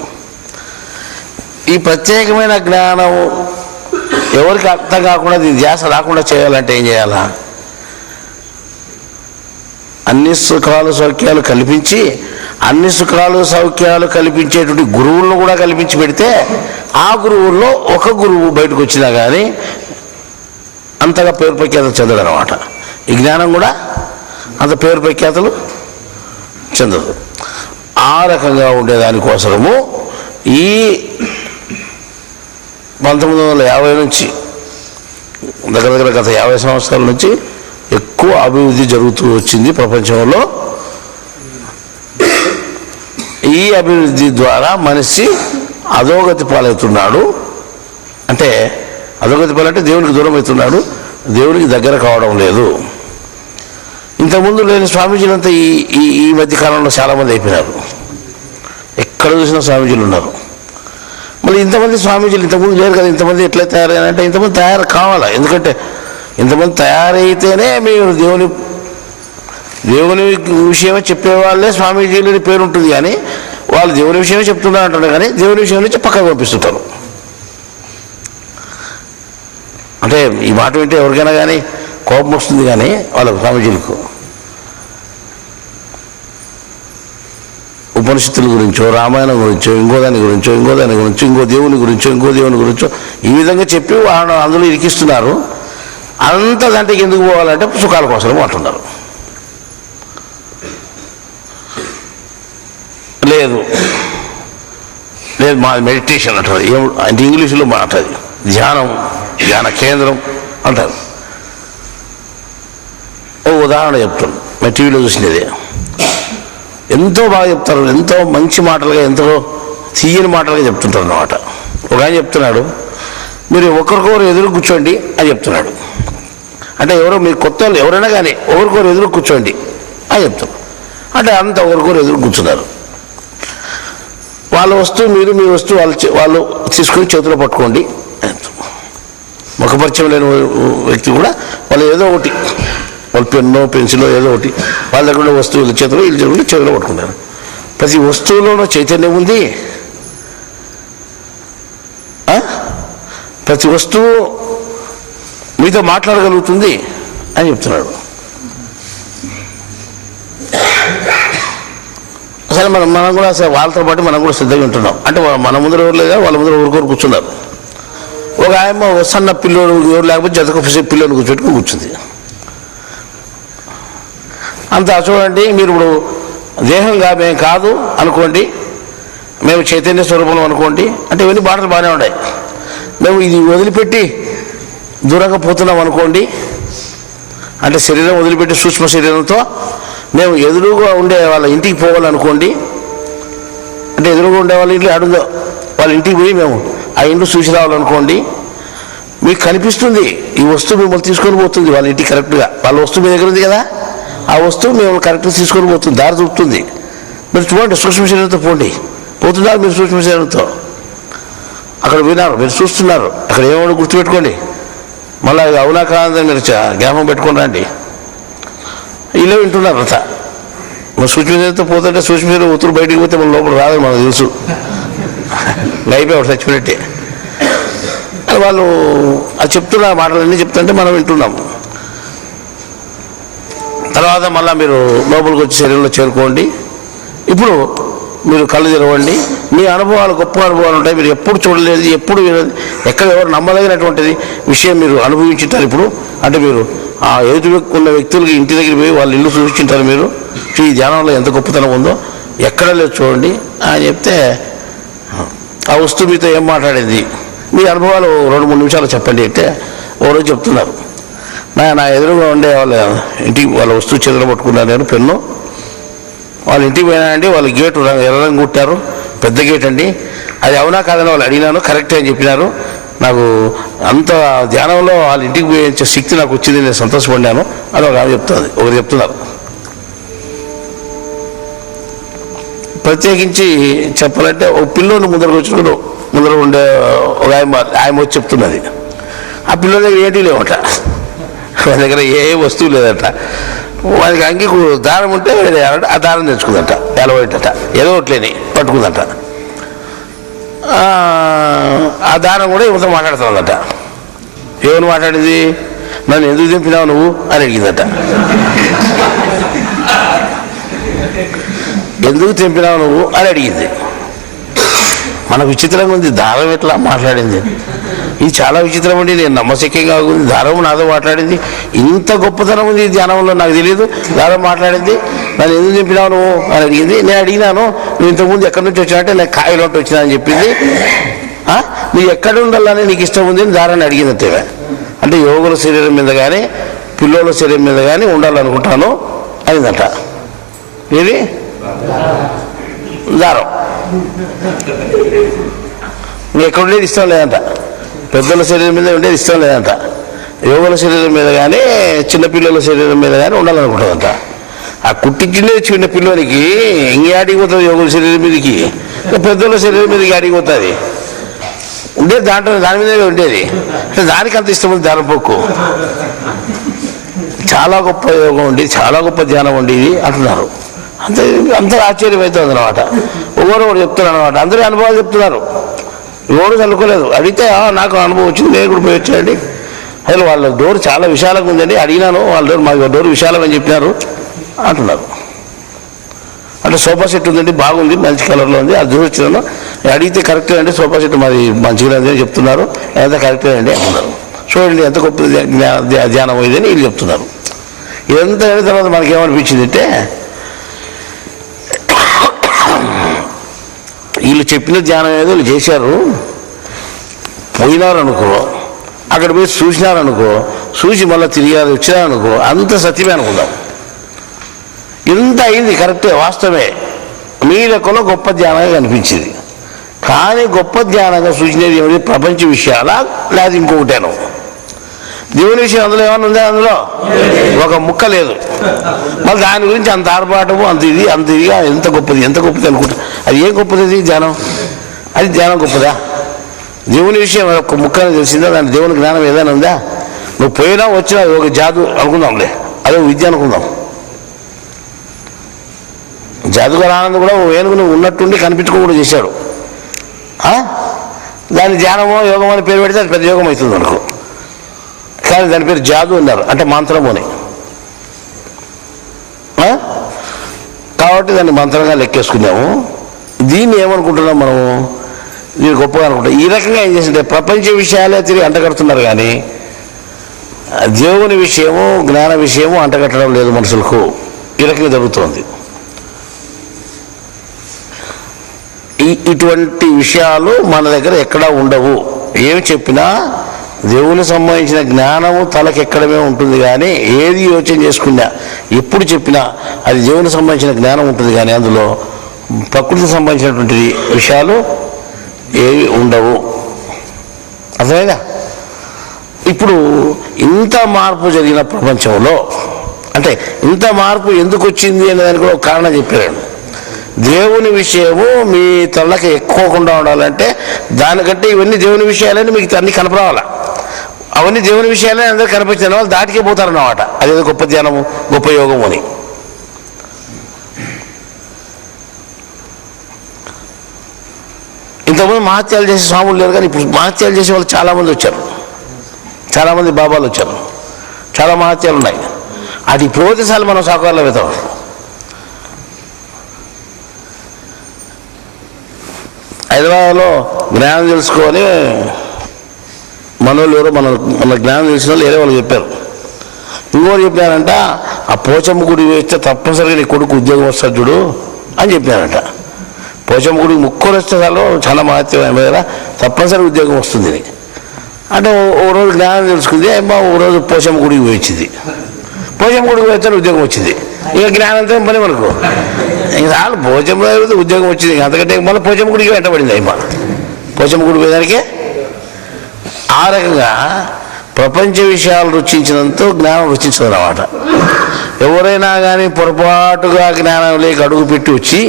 ఈ ప్రత్యేకమైన జ్ఞానం ఎవరికి అర్థం కాకుండా దీని ధ్యాస రాకుండా చేయాలంటే ఏం చేయాలా? అన్ని సుఖాలు సౌఖ్యాలు కల్పించి అన్ని సుఖాలు సౌఖ్యాలు కల్పించేటువంటి గురువులను కూడా కల్పించి పెడితే ఆ గురువుల్లో ఒక గురువు బయటకు వచ్చినా కానీ అంతగా పేరు ప్రఖ్యాతలు చెందదు అనమాట. ఈ జ్ఞానం కూడా అంత పేరు ప్రఖ్యాతలు చెందదు. ఆ రకంగా ఉండేదానికోసము ఈ 1950 నుంచి దగ్గర గత 50 సంవత్సరాల నుంచి ఎక్కువ అభివృద్ధి జరుగుతూ వచ్చింది ప్రపంచంలో. ఈ అభివృద్ధి ద్వారా మనిషి అధోగతి పాలవుతున్నాడు. అంటే అధోగతి పాలంటే దేవునికి దూరం అవుతున్నాడు, దేవునికి దగ్గర కావడం లేదు. ఇంతకుముందు లేని స్వామీజీలంతా ఈ మధ్య కాలంలో చాలామంది అయిపోయినారు. ఎక్కడ చూసినా స్వామీజీలు ఉన్నారు. మళ్ళీ ఇంతమంది స్వామీజీలు ఇంతకుముందు లేరు కదా. ఇంతమంది ఎట్లా తయారైనారంటే ఇంతమంది తయారు కావాలా. ఎందుకంటే ఇంతమంది తయారైతేనే మీరు దేవుని విషయమే చెప్పేవాళ్ళే స్వామీజీలని పేరు ఉంటుంది. కానీ వాళ్ళు దేవుని విషయమే చెప్తున్నారు అంటున్నారు, కానీ దేవుని విషయం నుంచి పక్కకు పంపిస్తుంటారు. అంటే ఈ మాట వింటే ఎవరికైనా కానీ కోపం వస్తుంది, కానీ వాళ్ళకు స్వామీజీలకు ఉపనిషత్తుల గురించో, రామాయణం గురించో, ఇంకో దాని గురించో, ఇంకో దేవుని గురించో ఈ విధంగా చెప్పి వాళ్ళు అందులో ఇరికిస్తున్నారు. అంత దాంట్లోకి ఎందుకు పోవాలంటే సుఖాల కోసం అంటున్నారు. లేదు మా మెడిటేషన్ అంటారు, అంటే ఇంగ్లీషులో మాట్లాడి ధ్యాన కేంద్రం అంటారు. ఓ ఉదాహరణ చెప్తాను, మేము టీవీలో చూసినది. ఎంతో బాగా చెప్తారు, ఎంతో మంచి మాటలుగా, ఎంతో తీయని మాటలుగా చెప్తుంటారు అన్నమాట. ఒక ఆయన చెప్తున్నాడు, మీరు ఒకరికొకరు ఎదురు కూర్చోండి అని చెప్తున్నాడు. అంటే ఎవరో మీరు కొత్త వాళ్ళు ఎవరైనా కానీ ఒకరికొకరు ఎదురు కూర్చోండి అని చెప్తారు. అంటే అంత ఒకరికొకరు ఎదురు కూర్చున్నారు. వాళ్ళ వస్తువు మీరు, మీ వస్తువు వాళ్ళు తీసుకొని చేతిలో పట్టుకోండి. ముఖపరిచయం లేని వ్యక్తి కూడా వాళ్ళు ఏదో ఒకటి, వాళ్ళు పెన్నో పెన్సిలో ఏదో ఒకటి వాళ్ళ దగ్గర వస్తువులు చేతిలో వీళ్ళు చేతిలో పట్టుకుంటారు. ప్రతి వస్తువులోనూ చైతన్యం ఉంది. ప్రతి వస్తువు మీతో మాట్లాడగలుగుతుంది అని చెప్తున్నాడు. అసలు మనం కూడా అసలు వాళ్ళతో పాటు మనం కూడా సిద్ధంగా ఉంటున్నాం. అంటే మన ముందర ఎవరు లేదా, వాళ్ళ ముందర ఎవరికొరు కూర్చున్నారు. ఒక ఆయమ్మ సన్న పిల్లోడు ఎవరు లేకపోతే జతకు పిల్లోని కూర్చోట్టుకుని కూర్చుంది. అంతా చూడండి, మీరు ఇప్పుడు దేహంగా మేము కాదు అనుకోండి, మేము చైతన్య స్వరూపం అనుకోండి. అంటే ఇవన్నీ బాటలు బాగానే ఉన్నాయి. మేము ఇది వదిలిపెట్టి దూరంగా పోతున్నాం అనుకోండి, అంటే శరీరం వదిలిపెట్టి సూక్ష్మ శరీరంతో మేము ఎదురుగా ఉండే వాళ్ళ ఇంటికి పోవాలనుకోండి. అంటే ఎదురుగా ఉండే వాళ్ళ ఇంట్లో అడుగుదో వాళ్ళ ఇంటికి పోయి మేము ఆ ఇంట్లో చూసి రావాలనుకోండి. మీకు కనిపిస్తుంది ఈ వస్తువు మిమ్మల్ని తీసుకొని పోతుంది వాళ్ళ ఇంటికి కరెక్ట్గా. వాళ్ళ వస్తువు మీ దగ్గర ఉంది కదా, ఆ వస్తువు మిమ్మల్ని కరెక్ట్గా తీసుకొని పోతుంది, దారి చూపుతుంది. మీరు చూడండి, సూక్ష్మ శరీరంతో పోతున్నారు మీరు సూక్ష్మ శరీరంతో. అక్కడ విన్నారు, మీరు చూస్తున్నారు. అక్కడ ఏమో గుర్తుపెట్టుకోండి. మళ్ళీ అవునా కాదని మీరు జ్ఞాపకం పెట్టుకుని రండి. ఇలా వింటున్నారు అంతా. మన సూక్ష్మశరీరంతో పోతుంటే సూక్ష్మశరీరం ఉత్తరు బయటికి పోతే మన లోపల రాదు, మనకు తెలుసు. అయిపోయాడు చచ్చిపోయినట్టే. వాళ్ళు అది చెప్తున్న మాటలన్నీ చెప్తుంటే మనం వింటున్నాము. తర్వాత మళ్ళీ మీరు లోపలికి వచ్చి శరీరంలో చేరుకోండి. ఇప్పుడు మీరు కళ్ళు తెరవండి. మీ అనుభవాలు గొప్ప అనుభవాలు ఉంటాయి. మీరు ఎప్పుడు చూడలేదు, ఎప్పుడు వినదు, ఎక్కడ ఎవరు నమ్మదగినటువంటిది విషయం మీరు అనుభవించుంటారు. ఇప్పుడు అంటే మీరు ఆ ఎదుటి ఉన్న వ్యక్తులకి ఇంటి దగ్గర పోయి వాళ్ళ ఇల్లు చూపించుంటారు. మీరు ఈ ధ్యానంలో ఎంత గొప్పతనం ఉందో ఎక్కడ లేదు చూడండి అని చెప్తే, ఆ వస్తువు మీతో ఏం మాట్లాడేది, మీ అనుభవాలు 2-3 నిమిషాలు చెప్పండి అంటే ఎవరో చెప్తున్నారు. నా ఎదురుగా ఉండే వాళ్ళ ఇంటికి వాళ్ళ వస్తువు చేతిలో పట్టుకున్నాను నేను, పెన్ను. వాళ్ళ ఇంటికి పోయినా అండి, వాళ్ళ గేటు ఎర్ర రంగు కుట్టారు, పెద్ద గేట్ అండి. అది అవునా కాదని వాళ్ళు అడిగినాను, కరెక్టే అని చెప్పినారు. నాకు అంత ధ్యానంలో వాళ్ళ ఇంటికి పోయే శక్తి నాకు వచ్చింది, నేను సంతోషపడ్డాను అని ఒక ఆమె చెప్తుంది. ఒకరు చెప్తున్నారు. ప్రత్యేకించి చెప్పాలంటే ఒక పిల్లోని ముందరకు వచ్చినప్పుడు ముందర ఉండే ఒక ఆయన వచ్చి చెప్తున్నది. ఆ పిల్లల దగ్గర ఏంటి లేవట, వాళ్ళ దగ్గర ఏ వస్తువు లేదట. వానికి అంగి దారం ఉంటే ఆ దారం తెచ్చుకుందట, ఎలవటట, ఏదో ఒకట్లేని పట్టుకుందట. ఆ దారం కూడా ఇవతో మాట్లాడుతుందట. ఏమని మాట్లాడింది, నన్ను ఎందుకు దింపినావు నువ్వు అని అడిగిందట. ఎందుకు తెంపినావు నువ్వు అని అడిగింది. మనకు విచిత్రంగా ఉంది, దారం ఎట్లా మాట్లాడింది. ఇది చాలా విచిత్రం అండి. నేను నమ్మశక్యంగా ఉంది. దారం నాతో మాట్లాడింది. ఇంత గొప్పతనం ఉంది ఈ ధ్యానంలో, నాకు తెలియదు. దారం మాట్లాడింది. నన్ను ఎందుకు తెంపినావు నువ్వు అని అడిగింది. నేను అడిగినాను, నువ్వు ఇంతకుముందు ఎక్కడి నుంచి వచ్చినావంటే నేను కాయలోంటి వచ్చినా అని చెప్పింది. నువ్వు ఎక్కడ ఉండాలని నీకు ఇష్టం ఉంది అని దారాన్ని అడిగిందంటే, అంటే యోగుల శరీరం మీద కానీ పిల్లల శరీరం మీద కానీ ఉండాలనుకుంటాను అనిందంట. ఇది దారం ఎక్కడ ఉండేది ఇష్టం లేదంట. పెద్దల శరీరం మీద ఉండేది ఇష్టం లేదంట. యోగుల శరీరం మీద కానీ చిన్నపిల్లల శరీరం మీద కానీ ఉండాలనుకుంటుందంట. ఆ కుట్టించిండేది చిన్న పిల్లోనికి ఇంకే ఆడిపోతుంది. యోగుల శరీరం మీదకి పెద్దల శరీరం మీదకి ఆడిపోతుంది. ఉండేది దాంట్లో, దాని మీదే ఉండేది. అంటే దానికి అంత ఇష్టం ఉంది దారం పొక్కు. చాలా గొప్ప యోగం ఉండి, చాలా గొప్ప ధ్యానం ఉండేది అంటున్నారు. అందరూ ఆశ్చర్యమవుతుంది అనమాట. ఒకరు చెప్తున్నారు అనమాట. అందరూ అనుభవాలు చెప్తున్నారు. ఎవరు చదువుకోలేదు. అడిగితే నాకు అనుభవం వచ్చింది, నేను కూడా పోయి వచ్చానండి. అసలు వాళ్ళ డోర్ చాలా విశాలంగా ఉందండి. అడిగినాను, వాళ్ళ డోర్ మాకు డోర్ విశాలం అని చెప్పినారు అంటున్నారు. అంటే సోఫా సెట్ ఉందండి, బాగుంది, మంచి కలర్లో ఉంది, అది చూసి వచ్చినాను. అడిగితే కరెక్టే అండి, సోఫా సెట్ మాది మంచిగా ఉంది అని చెప్తున్నారు. ఎంత కరెక్టే అండి అంటున్నారు. చూడండి ఎంత గొప్ప ధ్యానం అయింది అని వీళ్ళు చెప్తున్నారు. ఇదంతా అయిన తర్వాత మనకేమనిపించింది అంటే, వీళ్ళు చెప్పిన ధ్యానం ఏదో వీళ్ళు చేశారు, పోయినారనుకో, అక్కడ పోయి చూసినారనుకో, చూసి మళ్ళీ తిరిగారు వచ్చినారనుకో, అంత సత్యమే అనుకుందాం. ఇంత అయింది కరెక్టే, వాస్తవమే. మీ లెక్కలో గొప్ప ధ్యానంగా కనిపించింది. కానీ గొప్ప ధ్యానంగా సూచించేది ఏమిటి? ప్రపంచ విషయాలా లేదా ఇంకొకటేను? దేవుని విషయం అందులో ఏమన్నా ఉందా? అందులో ఒక ముక్క లేదు. మళ్ళీ దాని గురించి అంత ఆర్భాటము, అంత ఇది ఎంత గొప్పది అనుకుంటా. అది ఏం గొప్పది? అది ధ్యానం. అది ధ్యానం గొప్పదా? దేవుని విషయం ఒక ముక్కని తెలిసిందా? దాని దేవుని జ్ఞానం ఏదైనా ఉందా? నువ్వు పోయినా వచ్చినా ఒక జాదు అనుకుందాంలే, అదే విద్య అనుకుందాం. జాదుగారు ఆనంద్ కూడా ఏనుగును ఉన్నట్టుండి కనిపించుకోకుండా చేశాడు. దాని ధ్యానమో యోగమో అని పేరు పెడితే అది పెద్ద యోగం అవుతుంది మనకు. కానీ దాని పేరు జాదు అన్నారు, అంటే మంత్రము అని. కాబట్టి దాన్ని మంత్రంగా లెక్కేసుకున్నాము. దీన్ని ఏమనుకుంటున్నాం మనము? దీన్ని గొప్పగా అనుకుంటాం. ఈ రకంగా ఏం చేసింటే ప్రపంచ విషయాలే తిరిగి అంటగడుతున్నారు, కానీ దేవుని విషయము జ్ఞాన విషయము అంటగట్టడం లేదు మనుషులకు. ఈ రకంగా జరుగుతోంది. ఇటువంటి విషయాలు మన దగ్గర ఎక్కడా ఉండవు. ఏమి చెప్పినా దేవునికి సంబంధించిన జ్ఞానము తలకెక్కడమే ఉంటుంది, కానీ ఏది యోచన చేసుకున్నా ఎప్పుడు చెప్పినా అది దేవునికి సంబంధించిన జ్ఞానం ఉంటుంది, కానీ అందులో ప్రకృతికి సంబంధించినటువంటి విషయాలు ఏవి ఉండవు. అర్థమైందా? ఇప్పుడు ఇంత మార్పు జరిగిన ప్రపంచంలో, అంటే ఇంత మార్పు ఎందుకు వచ్చింది అనే దానికి కూడా ఒక కారణం చెప్పారు. దేవుని విషయము మీ తలకి ఎక్కువకుండా ఉండాలంటే దానికంటే ఇవన్నీ దేవుని విషయాలని మీకు అన్ని కనపరావాలా. అవన్నీ దేవుని విషయాలే అందరూ కనిపించిన వాళ్ళు దాటికే పోతారన్నమాట. అదేదో గొప్ప ధ్యానము, గొప్ప యోగము అని. ఇంతకుముందు మహత్యాలు చేసే స్వాములు లేరు, కానీ ఇప్పుడు మహత్యాలు చేసే వాళ్ళు చాలామంది వచ్చారు. చాలామంది బాబాలు వచ్చారు. చాలా మహత్యాలు ఉన్నాయి. అది పోతేసారి మనం సాకారాలు వెళ్తాం. హైదరాబాద్లో జ్ఞానం తెలుసుకొని మనోళ్ళు ఎవరో మన జ్ఞానం తెలిసిన వాళ్ళు వేరే వాళ్ళు చెప్పారు. ఇంకోటి చెప్పారంట, ఆ పోచమ్మ గుడి వేస్తే తప్పనిసరిగా నీ కొడుకు ఉద్యోగం వస్తుంది చూడు అని చెప్పారంట. పోచమ్మ గుడికి ముక్కలు వస్తే చాలా మహత్యం కదా, తప్పనిసరి ఉద్యోగం వస్తుంది అంటే. ఓ రోజు జ్ఞానం తెలుసుకుంది అమ్మ, ఓ రోజు పోచమ్మ గుడికి పోయించింది. పోచమ్మ గుడికి పోతే ఉద్యోగం వచ్చింది. ఇక జ్ఞానంతో పని మనకు ఇంక చాలు. పోచమ్మ ఉద్యోగం వచ్చింది, అంతకంటే మళ్ళీ పోచమ్మ గుడికి వెంటబడింది అమ్మ. పోచమ్మ గుడి పోయేదానికి ఆ రకంగా ప్రపంచ విషయాలు రుచించినంత జ్ఞానం రుచించదు అన్నమాట. ఎవరైనా కానీ పొరపాటుగా జ్ఞానం లేక అడుగు పెట్టి వచ్చి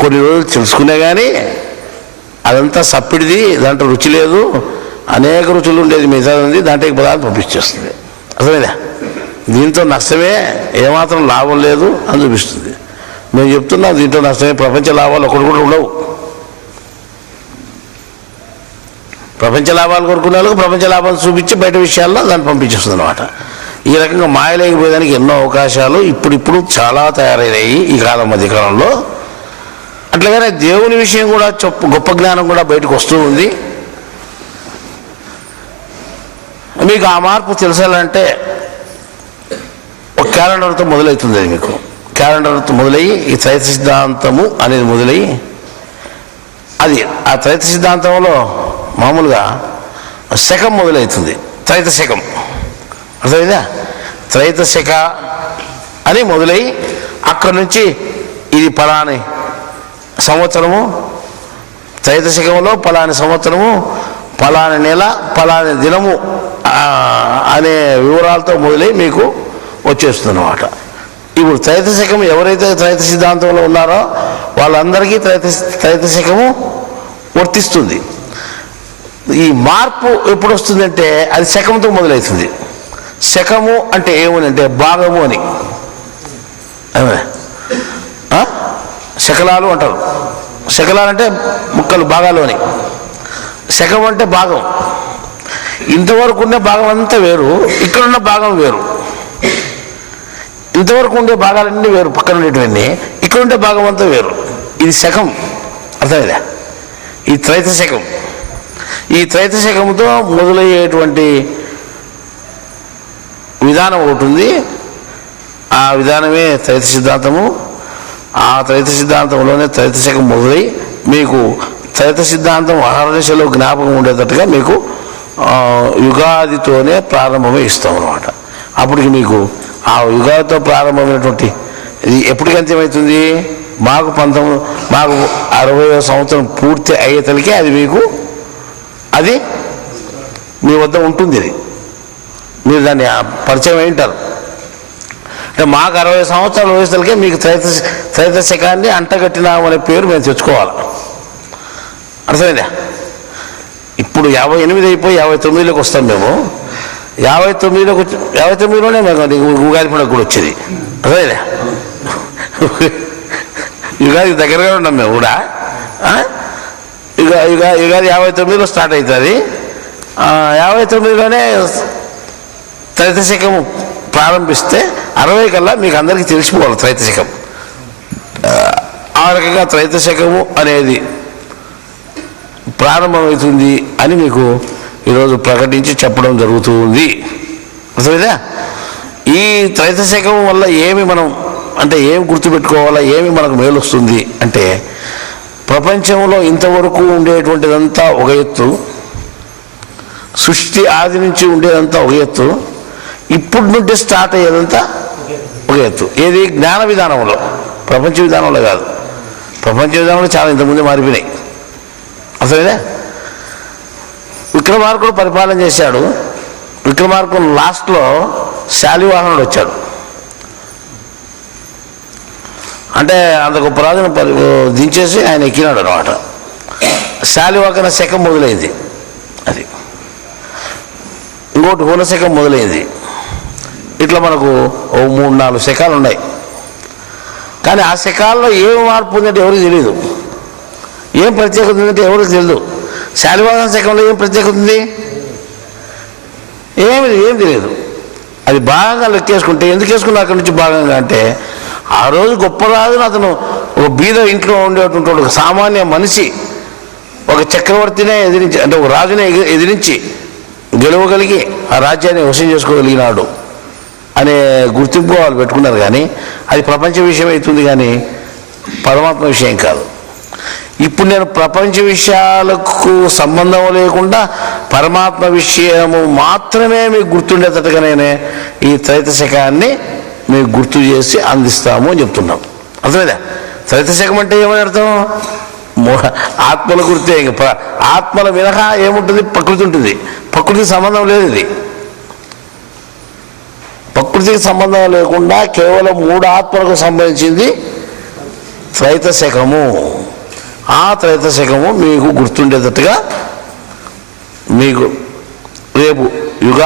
కొన్ని రోజులు తెలుసుకునే కానీ అదంతా సప్పిడిది, దాంట్లో రుచి లేదు, అనేక రుచులు ఉండేది మిగతా ఉంది, దాంట్లో పదార్థం పంపించేస్తుంది. అర్థమైందా? దీంతో నష్టమే, ఏమాత్రం లాభం లేదు అని చూపిస్తుంది. మేము చెప్తున్నాం దీంట్లో నష్టమే. ప్రపంచ లాభాలు ఒకటి కూడా ఉండవు. ప్రపంచ లాభాలు కోరుకునే వాళ్ళకు ప్రపంచ లాభాలు చూపించి బయట విషయాల్లో దాన్ని పంపించేస్తుంది అనమాట. ఈ రకంగా మాయలేకపోయేదానికి ఎన్నో అవకాశాలు ఇప్పుడు చాలా తయారైనాయి ఈ కాలం మధ్యకాలంలో. అట్లాగనే దేవుని విషయం కూడా గొప్ప జ్ఞానం కూడా బయటకు వస్తూ ఉంది. మీకు ఆ మార్పు తెలిసాలంటే ఒక క్యాలెండర్తో మొదలవుతుంది. అది మీకు క్యాలెండర్తో మొదలయ్యి ఈ త్రైత సిద్ధాంతము అనేది మొదలయ్యి అది ఆ త్రైత సిద్ధాంతంలో మామూలుగా శకం మొదలవుతుంది. త్రైత శకం అర్థమైందా? త్రైత శక అని మొదలయ్యి అక్కడి నుంచి ఇది పలాని సంవత్సరము, త్రైత శకంలో పలాని సంవత్సరము, పలాని నెల, పలాని దినము అనే వివరాలతో మొదలై మీకు వచ్చేస్తుంది అన్నమాట. ఇప్పుడు త్రైత శకం ఎవరైతే త్రైత సిద్ధాంతంలో ఉన్నారో వాళ్ళందరికీ త్రైత శకము వర్తిస్తుంది. ఈ మార్పు ఎప్పుడు వస్తుందంటే అది శకంతో మొదలవుతుంది. శకము అంటే ఏమని అంటే భాగము అని, శకలాలు అంటారు. శకలాలు అంటే ముక్కలు, భాగాలు అని. శకం అంటే భాగం. ఇంతవరకు ఉండే భాగం అంతా వేరు, ఇక్కడున్న భాగం వేరు. ఇంతవరకు ఉండే భాగాలన్నీ వేరు, పక్కన ఉండేటివన్నీ. ఇక్కడ ఉండే భాగం అంతా వేరు. ఇది శకం, అర్థమైందా? ఈ త్రైత శకం. ఈ త్రైత శకంతో మొదలయ్యేటువంటి విధానం ఒకటి ఉంది. ఆ విధానమే త్రైత సిద్ధాంతము. ఆ త్రైత సిద్ధాంతంలోనే త్రైత శకం మొదలై మీకు త్రైత సిద్ధాంతం అహర్నిశలో జ్ఞాపకం ఉండేటట్టుగా మీకు యుగాదితోనే ప్రారంభమే ఇస్తాం అన్నమాట. అప్పటికి మీకు ఆ యుగాదితో ప్రారంభమైనటువంటి ఇది ఎప్పటికి అంత్యమవుతుంది? మాకు 60వ సంవత్సరం పూర్తి అయ్యేతలకే అది మీకు అది మీ వద్ద ఉంటుంది. అది మీరు దాన్ని పరిచయం అయింటారు. అంటే మాకు 60 సంవత్సరాల వయసులకే మీకు త్రైత శకాన్ని అంటగట్టినామనే పేరు మేము తెచ్చుకోవాలి. అర్థమైందా? ఇప్పుడు 58 అయిపోయి 59లోకి వస్తాం మేము. 59లోనే మేము ఉగాది పండుగ కూడా వచ్చేది. అర్థమైందా? యుగాది దగ్గరగా ఉన్నాం మేము కూడా. యుగాది 59లో స్టార్ట్ అవుతుంది. 59లోనే త్రైత శకము ప్రారంభిస్తే 60 కల్లా మీకు అందరికీ తెలిసిపోవాలి త్రైత శకం. ఆ రకంగా త్రైత శకము అనేది ప్రారంభమవుతుంది అని మీకు ఈరోజు ప్రకటించి చెప్పడం జరుగుతుంది. అర్థమైందా? ఈ త్రైత శకం వల్ల ఏమి మనం అంటే ఏమి గుర్తుపెట్టుకోవాలా, ఏమి మనకు మేలు వస్తుంది అంటే ప్రపంచంలో ఇంతవరకు ఉండేటువంటిదంతా ఒక ఎత్తు, సృష్టి ఆది నుంచి ఉండేదంతా ఒక ఎత్తు, ఇప్పుడు నుండి స్టార్ట్ అయ్యేదంతా ఒక ఎత్తు. ఏది? జ్ఞాన విధానంలో, ప్రపంచ విధానంలో కాదు. ప్రపంచ విధానంలో చాలా ఇంతకుముందే మారిపోయినాయి. అసలేదా? విక్రమార్కుడు పరిపాలన చేశాడు. విక్రమార్కుడు లాస్ట్లో శాలివాహనుడు వచ్చాడు. అంటే అంత గొప్ప రాజును దించేసి ఆయన ఎక్కినాడు అనమాట. శాలివాహన శకం మొదలైంది. అది ఇంకోటి హోన శకం మొదలైంది. ఇట్లా మనకు 3-4 శకాలు ఉన్నాయి. కానీ ఆ శకాల్లో ఏం మార్పు ఉందంటే ఎవరికి తెలియదు. ఏం ప్రత్యేకత ఉందంటే ఎవరికి తెలియదు. శాలివాహన శకంలో ఏం ప్రత్యేకత ఉంది? ఏం తెలియదు. అది బాగా లెక్కేసుకుంటే ఎందుకు వేసుకున్నా అక్కడి నుంచి భాగంగా అంటే ఆ రోజు గొప్ప రాజును అతను ఒక బీద ఇంట్లో ఉండేటువంటి ఒక సామాన్య మనిషి ఒక చక్రవర్తినే ఎదిరించి, అంటే ఒక రాజునే ఎదిరించి గెలవగలిగి ఆ రాజ్యాన్ని వశం చేసుకోగలిగినాడు అనే గుర్తింపు వాళ్ళు పెట్టుకున్నారు. కానీ అది ప్రపంచ విషయం అవుతుంది, కానీ పరమాత్మ విషయం కాదు. ఇప్పుడు నేను ప్రపంచ విషయాలకు సంబంధం లేకుండా పరమాత్మ విషయము మాత్రమే మీకు గుర్తుండేటట్టుగా నేనే ఈ త్రైత శకాన్ని మీకు గుర్తు చేసి అందిస్తాము అని చెప్తున్నాం. అర్థమైందా? త్రైత శకం అంటే ఏమని అర్థం? ఆత్మల గుర్తే. ఆత్మల మినహా ఏముంటుంది? ప్రకృతి ఉంటుంది. ప్రకృతికి సంబంధం లేదు. ఇది ప్రకృతికి సంబంధం లేకుండా కేవలం 3 ఆత్మలకు సంబంధించింది త్రైత శకము. ఆ త్రైత శకము మీకు గుర్తుండేటట్టుగా మీకు రేపు యుగ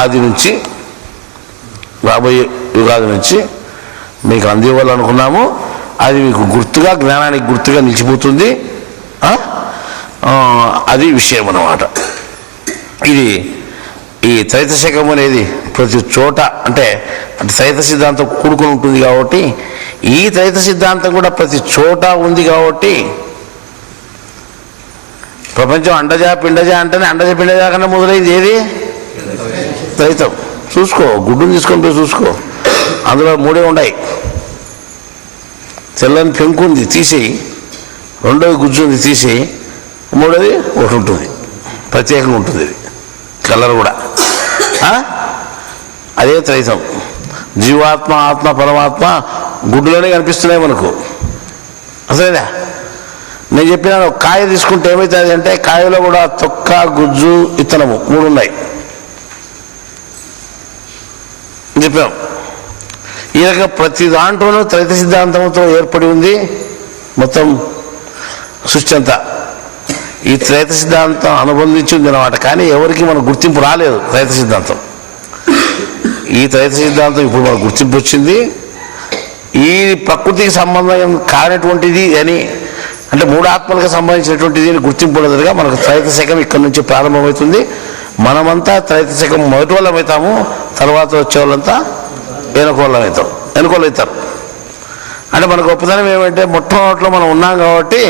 ఆది నుంచి రాబోయే యుగాది నుంచి మీకు అందివ్వాలనుకున్నాము. అది మీకు గుర్తుగా, జ్ఞానానికి గుర్తుగా నిలిచిపోతుంది. అది విషయం అన్నమాట. ఇది ఈ త్రైత శకం అనేది ప్రతి చోట అంటే త్రైత సిద్ధాంతం కూడుకుని ఉంటుంది కాబట్టి ఈ త్రైత సిద్ధాంతం కూడా ప్రతి చోట ఉంది కాబట్టి ప్రపంచం అండజ పిండజ అంటేనే అండజ పిండజ కన్నా మొదలైంది ఏది? త్రైతం. చూసుకో, గుడ్డును తీసుకొని పోయి చూసుకో, అందులో 3 ఉన్నాయి. తెల్లని పెంకు ఉంది తీసేయి, రెండోది గుజ్జు ఉంది తీసేయి, మూడోది ఒకటి ఉంటుంది, ప్రత్యేకంగా ఉంటుంది. ఇది కలర్ కూడా అదే త్రైతం. జీవాత్మ, ఆత్మ, పరమాత్మ గుడ్డులోనే కనిపిస్తున్నాయి మనకు. అసలేదా? నేను చెప్పిన కాయ తీసుకుంటే ఏమవుతుంది అంటే కాయలో కూడా తొక్క, గుజ్జు, ఇత్తనము 3 ఉన్నాయి చెప్పాం. ఈ రకంగా ప్రతి దాంట్లోనూ త్రైత సిద్ధాంతంతో ఏర్పడి ఉంది మొత్తం సృష్టి అంతా. ఈ త్రైత సిద్ధాంతం అనుబంధించి ఉంది అన్నమాట. కానీ ఎవరికి మనకు గుర్తింపు రాలేదు త్రైత సిద్ధాంతం. ఈ త్రైత సిద్ధాంతం ఇప్పుడు మనకు గుర్తింపు వచ్చింది. ఈ ప్రకృతికి సంబంధం కానటువంటిది అని అంటే 3 ఆత్మలకు సంబంధించినటువంటిది అని గుర్తింపు ఉన్నదిగా మనకు త్రైత శకం ఇక్కడ నుంచి ప్రారంభమవుతుంది. మనమంతా త్రైత శకం మొదటి వాళ్ళం అవుతాము, తర్వాత వచ్చే వాళ్ళంతా వెనుకోళ్ళం అవుతారు. అంటే మన గొప్పతనం ఏమంటే మొట్టమొదటిలో మనం ఉన్నాం కాబట్టి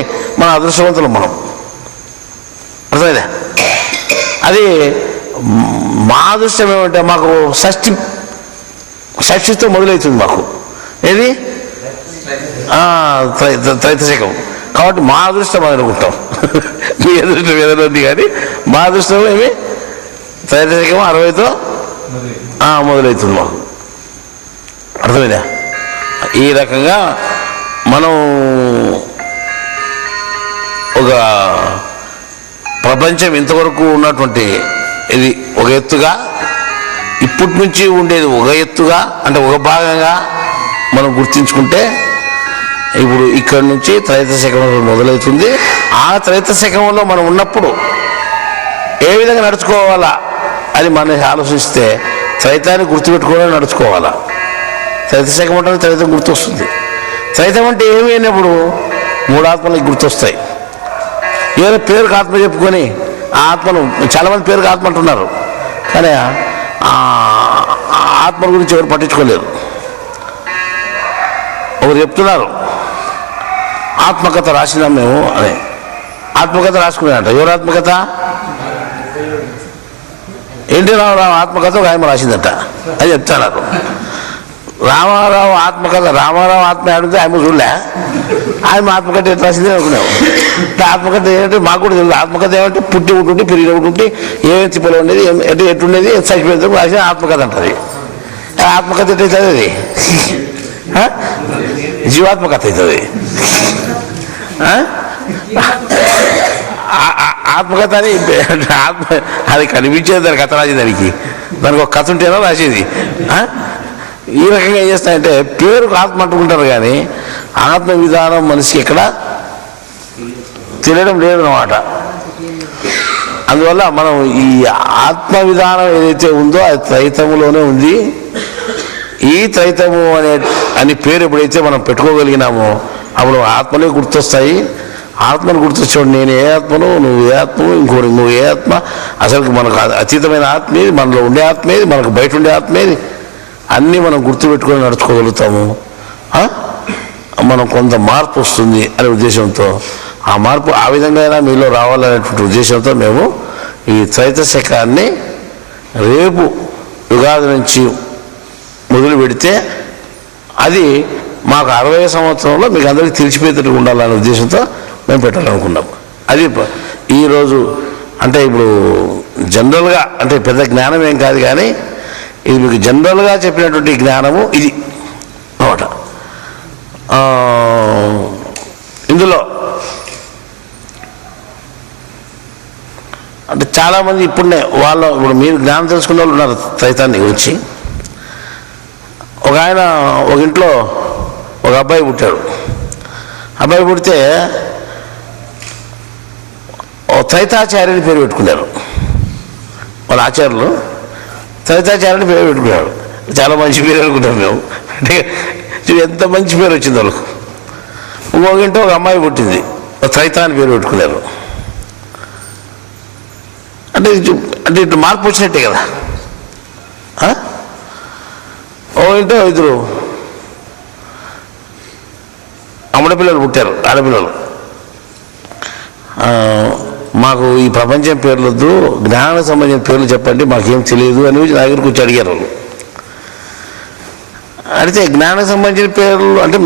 మన అదృష్టవంతులు మనం. అర్థమైందా? అది మా అదృష్టం ఏమంటే మాకు షష్ఠితో మొదలవుతుంది మాకు. ఏది? త్రైత శకం. కాబట్టి మా అదృష్టం అని అనుకుంటాం. మీ అదృష్టం ఏదైనా ఉంది కానీ మా అదృష్టం ఏమి త్రైత శకం 60తో మొదలవుతుంది మాకు. అర్థమైందా? ఈ రకంగా మనం ఒక ప్రపంచం ఇంతవరకు ఉన్నటువంటి ఇది ఒక ఎత్తుగా, ఇప్పటి నుంచి ఉండేది ఒక ఎత్తుగా అంటే ఒక భాగంగా మనం గుర్తించుకుంటే ఇప్పుడు ఇక్కడి నుంచి త్రైత శకం మొదలవుతుంది. ఆ త్రైత శకంలో మనం ఉన్నప్పుడు ఏ విధంగా నడుచుకోవాలా అని మనం ఆలోచిస్తే త్రైతాన్ని గుర్తుపెట్టుకోవాలని నడుచుకోవాలా. త్రైత శకం అంటే త్రైతం గుర్తొస్తుంది. త్రైతం అంటే ఏమి అయినప్పుడు 3 ఆత్మలకు గుర్తొస్తాయి. ఏదో పేరుకు ఆత్మ చెప్పుకొని ఆ ఆత్మను చాలామంది పేరుకు ఆత్మ అంటున్నారు, కానీ ఆత్మ గురించి ఎవరు పట్టించుకోలేరు. ఒకరు చెప్తున్నారు ఆత్మకథ రాసినాం మేము అని. ఆత్మకథ రాసుకున్నారంట. ఎవరు ఆత్మకథ? ఎన్టీ రామారావు ఆత్మకథ ఒక ఆయన రాసిందట అని చెప్తున్నారు. రామారావు ఆత్మకథ, రామారావు ఆత్మ అడిగితే ఆయన చూడలే, ఆయన ఆత్మకథ ఎట్లా రాసింది అనుకున్నాము. ఆత్మకథ ఏంటంటే మాకు కూడా తెలియదు. ఆత్మకథ ఏమంటే పుట్టి ఉంటుంటే పెరిగి ఉంటుంటే ఏమేమి తిప్పలు ఉండేది, ఎట్టుండేది, చచ్చిపోయేందుకు రాసిన ఆత్మకథ అంటది. ఆత్మకథ ఎట్లయితుంది? అది జీవాత్మకథ అవుతుంది. ఆత్మకథ అని ఆత్మ అది కనిపించేది దాని కథ రాసేది. దానికి ఒక కథ ఉంటేనో రాసేది. ఈ రకంగా ఏం చేస్తాయంటే పేరుకు ఆత్మ అంటుకుంటారు కానీ ఆత్మ విధానం మనిషికి ఎక్కడ తెలియడం లేదన్నమాట. అందువల్ల మనం ఈ ఆత్మ విధానం ఏదైతే ఉందో అది త్రైతములోనే ఉంది. ఈ త్రైతము అని పేరు ఎప్పుడైతే మనం పెట్టుకోగలిగినామో అప్పుడు ఆత్మలే గుర్తొస్తాయి. ఆత్మను గుర్తొచ్చాడు. నేను ఏ ఆత్మను, నువ్వు ఏ ఆత్మను, ఇంకోటి నువ్వు ఏ ఆత్మ, అసలు మనకు అతీతమైన ఆత్మ ఏది, మనలో ఉండే ఆత్మ ఏది, మనకు బయట ఉండే ఆత్మ ఏది, అన్నీ మనం గుర్తుపెట్టుకొని నడుచుకోగలుగుతాము. మనం కొంత మార్పు వస్తుంది అనే ఉద్దేశంతో, ఆ మార్పు ఆ విధంగా అయినా మీలో రావాలనేటువంటి ఉద్దేశంతో మేము ఈ త్రైత శకాన్ని రేపు యుగాది నుంచి మొదలు పెడితే అది మాకు 60వ సంవత్సరంలో మీకు అందరికీ తెలిసిపోయేటట్టు ఉండాలనే ఉద్దేశంతో మేము పెట్టాలనుకున్నాం. అది ఈరోజు అంటే ఇప్పుడు జనరల్గా అంటే పెద్ద జ్ఞానం ఏం కాదు కానీ ఇది మీకు జనరల్గా చెప్పినటువంటి జ్ఞానము ఇది అన్నమాట. ఇందులో అంటే చాలామంది ఇప్పుడు మీరు జ్ఞానం తెలుసుకున్న వాళ్ళు ఉన్నారు త్రైతాన్ని గురించి. ఒక ఆయన ఒక ఇంట్లో ఒక అబ్బాయి పుట్టాడు. అబ్బాయి పుడితే త్రైతాచార్యుని పేరు పెట్టుకున్నారు. వాళ్ళ ఆచార్యులు త్రైతాచార్యుని పేరు పెట్టుకున్నాడు. చాలా మంచి పేరు అనుకుంటాం మేము. అంటే ఎంత మంచి పేరు వచ్చింది వాళ్ళకు. ఇంకొక ఇంట్లో ఒక అమ్మాయి పుట్టింది, త్రైతా అని పేరు పెట్టుకున్నారు. అంటే ఇటు మార్పు వచ్చినట్టే కదా. ఇంటో ఇద్దరు అమ్మడి పిల్లలు పుట్టారు, ఆడపిల్లలు. మాకు ఈ ప్రపంచం పేర్లు వద్దు, జ్ఞానానికి సంబంధించిన పేర్లు చెప్పండి, మాకేం తెలియదు అని నా దగ్గరికి వచ్చి అడిగారు వాళ్ళు. అడిగితే జ్ఞానానికి సంబంధించిన పేర్లు అంటే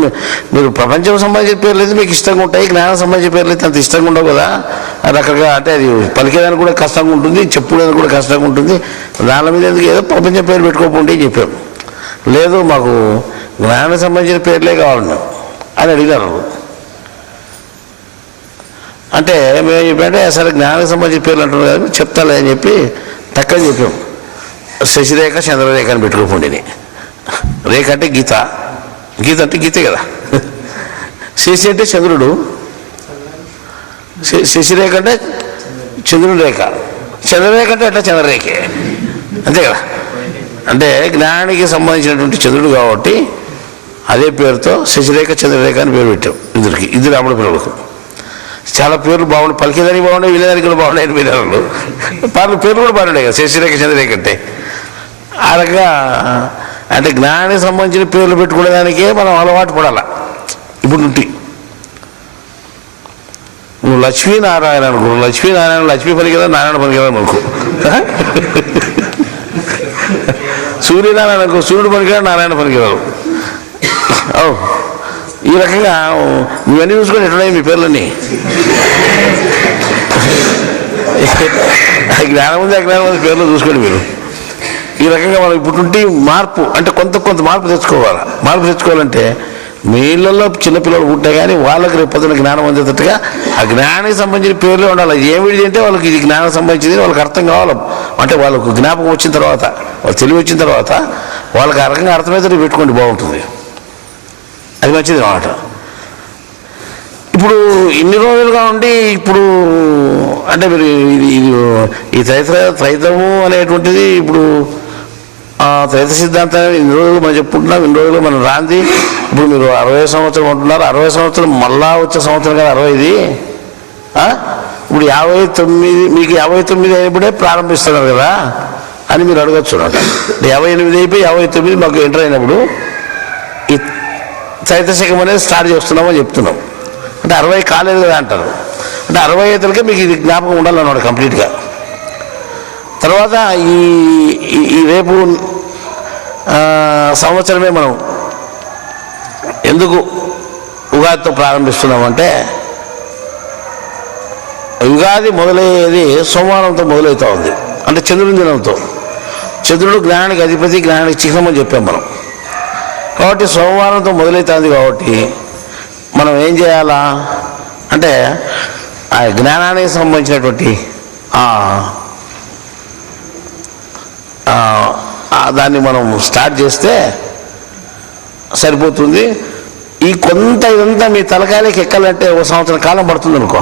మీరు ప్రపంచం సంబంధించిన పేర్లు అయితే మీకు ఇష్టంగా ఉంటాయి, జ్ఞానం సంబంధించిన పేర్లు అయితే అంత ఇష్టంగా ఉండవు కదా. రకరకాల అంటే అది పలికేదానికి కూడా కష్టంగా ఉంటుంది, చెప్పుకోవడానికి కూడా కష్టంగా ఉంటుంది, దాని మీద ఎందుకు ఏదో ప్రపంచం పేరు పెట్టుకోకపోండి అని చెప్పాం. లేదు మాకు జ్ఞానానికి సంబంధించిన పేర్లే కావాలి అని అడిగారు. అంటే మేము చెప్పంటే సరే జ్ఞానానికి సంబంధించిన పేర్లు అంటున్నారు కదా చెప్తాలే అని చెప్పి తక్కువ చెప్పాం. శశిరేఖ చంద్రరేఖ అని పెట్టుకోకండి. రేఖ అంటే గీత, గీత అంటే గీతే కదా. శశి అంటే చంద్రుడు, శశిరేఖ అంటే చంద్రుడి రేఖ, చంద్రరేఖ అంటే అట్లా చంద్రరేఖే అంతే కదా. అంటే జ్ఞానానికి సంబంధించినటువంటి చంద్రుడు కాబట్టి అదే పేరుతో శశిరేఖ చంద్రరేఖ అని పేరు పెట్టాం ఇద్దరికి, ఇద్దరు అమ్మడి పిల్లలకు. చాలా పేర్లు బాగుంటాయి, పలికేదానికి బాగుంటాయి, వినేదానికి కూడా బాగున్నాయి అని వినేవాళ్ళు. పేర్లు కూడా బాగుంటాయి కదా శశిరేఖ చంద్రరేఖ అంటే. ఆ రకంగా అంటే జ్ఞానానికి సంబంధించిన పేర్లు పెట్టుకునేదానికే మనం అలవాటు పడాల. ఇప్పుడు నుండి నువ్వు లక్ష్మీనారాయణ అనుకో, లక్ష్మీనారాయణ లక్ష్మీ పనికిదా నారాయణ పనికిదా అనుకో. సూర్యనారాయణ అనుకో, సూర్యుడు పనికిదా నారాయణ పనికిరావు. ఈ రకంగా ఇవన్నీ చూసుకొని ఎట్లున్నాయి మీ పేర్లన్నీ. జ్ఞానం ఉంది అజ్ఞానం ఉంది పేర్లు చూసుకోండి మీరు. ఈ రకంగా మనం ఇప్పుడు నుండి మార్పు అంటే కొంత మార్పు తెచ్చుకోవాలి. మార్పు తెచ్చుకోవాలంటే మీ ఇళ్ళల్లో చిన్నపిల్లలు పుట్టే కానీ వాళ్ళకి రేపు పొద్దున జ్ఞానం అందేటట్టుగా ఆ జ్ఞానానికి సంబంధించిన పేర్లే ఉండాలి. ఏమిటి అంటే వాళ్ళకి ఇది జ్ఞానం సంబంధించింది వాళ్ళకి అర్థం కావాలి. అంటే వాళ్ళకు జ్ఞాపకం వచ్చిన తర్వాత, వాళ్ళు తెలివి వచ్చిన తర్వాత వాళ్ళకి ఆ రకంగా అర్థమైతే పెట్టుకోండి, బాగుంటుంది, అది మంచిది అన్నమాట. ఇప్పుడు ఇన్ని రోజులుగా ఉండి ఇప్పుడు అంటే మీరు ఇది ఈ త్రైతము అనేటువంటిది ఇప్పుడు త్రైత సిద్ధాంతాన్ని ఇన్ని రోజులు మనం చెప్పుకుంటున్నాం, ఇన్ని రోజులు మనం రాంది. ఇప్పుడు మీరు 60 సంవత్సరం ఉంటున్నారు, 60 సంవత్సరం మళ్ళా వచ్చే సంవత్సరం కదా 60. ఇప్పుడు 59, మీకు 59 అయినప్పుడే ప్రారంభిస్తున్నారు కదా అని మీరు అడగచ్చు. నాకు 58 అయిపోయి 59 మాకు ఎంటర్ అయినప్పుడు ఈ త్రైతశకం అనేది స్టార్ట్ చేస్తున్నామని చెప్తున్నాం. అంటే 60 కాలేదు కదా అంటారు. అంటే 60 ఏతలకే మీకు ఇది జ్ఞాపకం ఉండాలన్నమాట కంప్లీట్గా. తర్వాత ఈ రేపు సంవత్సరమే మనం ఎందుకు ఉగాదితో ప్రారంభిస్తున్నామంటే యుగాది మొదలయ్యేది సోమవారంతో మొదలవుతూ ఉంది. అంటే చంద్రుని దినంతో. చంద్రుడు జ్ఞానానికి అధిపతి, జ్ఞానానికి చిహ్నం అని చెప్పాం మనం. కాబట్టి సోమవారంతో మొదలవుతుంది కాబట్టి మనం ఏం చేయాలా అంటే ఆ జ్ఞానానికి సంబంధించినటువంటి దాన్ని మనం స్టార్ట్ చేస్తే సరిపోతుంది. ఇదంతా మీ తలకాయలకి ఎక్కాలంటే 1 సంవత్సరం కాలం పడుతుంది అనుకో.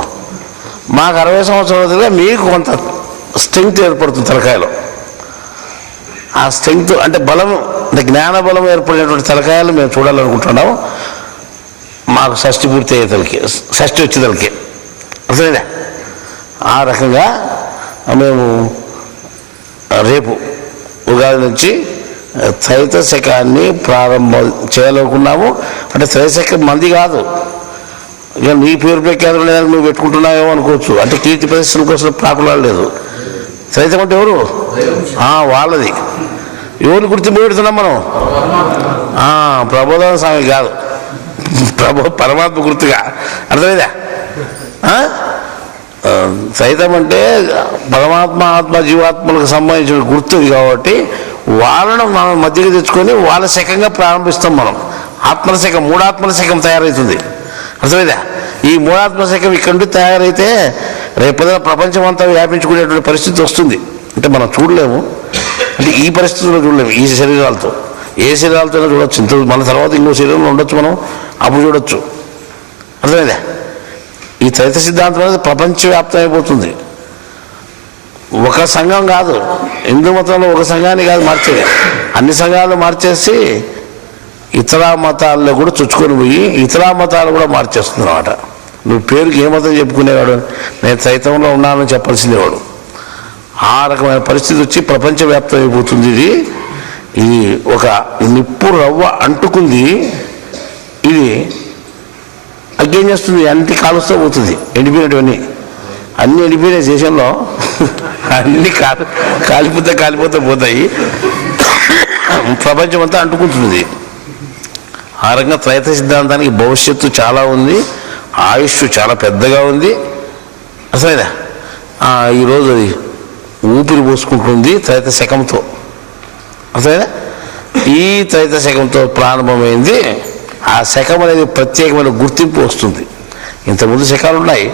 మాకు 60 సంవత్సరాలుగా మీకు కొంత స్ట్రెంగ్త్ ఏర్పడుతుంది తలకాయలో. ఆ స్ట్రెంగ్త్ అంటే బలం, అంటే జ్ఞాన బలం ఏర్పడినటువంటి తలకాయలు మేము చూడాలనుకుంటున్నాము. మాకు షష్ఠి పూర్తి అయ్యేతలకి, షష్ఠి వచ్చేతలకి అర్థమైందా. ఆ రకంగా మేము రేపు ఉగాది నుంచి త్రైతశకాన్ని ప్రారంభం చేయాలనుకున్నాము. అంటే త్రైతశకం మంది కాదు, ఇక నీ పేరు ప్రఖ్యాతులు లేదని నువ్వు పెట్టుకుంటున్నావేమో అనుకోవచ్చు. అంటే కీర్తి ప్రదర్శన కోసం ప్రాకులాడలేదు. త్రైతం అంటే ఎవరు? వాళ్ళది. ఎవరిని గుర్తింపు పెడుతున్నాం మనం? ప్రబోధన స్వామి కాదు, పరమాత్మ గుర్తుగా. అర్థమైందా? సైతం అంటే పరమాత్మ, ఆత్మ, జీవాత్మలకు సంబంధించిన గుర్తుది కాబట్టి వాళ్ళను మనం మధ్యకి తెచ్చుకొని వాళ్ళ శకంగా ప్రారంభిస్తాం మనం. ఆత్మల శకం, మూడాత్మల శకం తయారవుతుంది. అర్థమైందా? ఈ మూడాత్మల శకం ఇక్కడ నుండి తయారైతే రేపొద్దున ప్రపంచం అంతా వ్యాపించుకునేటువంటి పరిస్థితి వస్తుంది. అంటే మనం చూడలేము, అంటే ఈ పరిస్థితుల్లో చూడలేము. ఈ శరీరాలతో ఏ శరీరాలతోనే చూడొచ్చు. ఇంత మన తర్వాత ఇంకో శరీరంలో ఉండొచ్చు, మనం అప్పుడు చూడొచ్చు. అర్థమైందా? ఈ త్రైత సిద్ధాంతం అనేది ప్రపంచవ్యాప్తం అయిపోతుంది. ఒక సంఘం కాదు, హిందూ మతంలో ఒక సంఘాన్ని కాదు మార్చేది, అన్ని సంఘాలు మార్చేసి ఇతర మతాల్లో కూడా చుచ్చుకొని పోయి ఇతర మతాలు కూడా మార్చేస్తుంది అన్నమాట. నువ్వు పేరుకి ఏ మతం చెప్పుకునేవాడు, నేను త్రైతంలో ఉన్నానని చెప్పాల్సిందేవాడు. ఆ రకమైన పరిస్థితి వచ్చి ప్రపంచవ్యాప్తం అయిపోతుంది. ఇది ఒక నిప్పు రవ్వ అంటుకుంది, ఇది అగ్గేం చేస్తుంది, అన్ని కాలుస్తూ పోతుంది. ఎండిపోయినటువన్నీ అన్నీ ఎండిపోయిన దేశంలో అన్నీ కాలిపోతే పోతాయి, ప్రపంచం అంతా అంటుకుంటుంది. ఆ రకంగా త్రైత సిద్ధాంతానికి భవిష్యత్తు చాలా ఉంది, ఆయుష్ చాలా పెద్దగా ఉంది. అసలేదా ఈరోజు అది ఊపిరి పోసుకుంటుంది త్రైత శకంతో. అసలేదా ఈ త్రైత శకంతో ప్రారంభమైంది. ఆ శకం అనేది ప్రత్యేకమైన గుర్తింపు వస్తుంది. ఇంతకుముందు శకాలు ఉన్నాయి,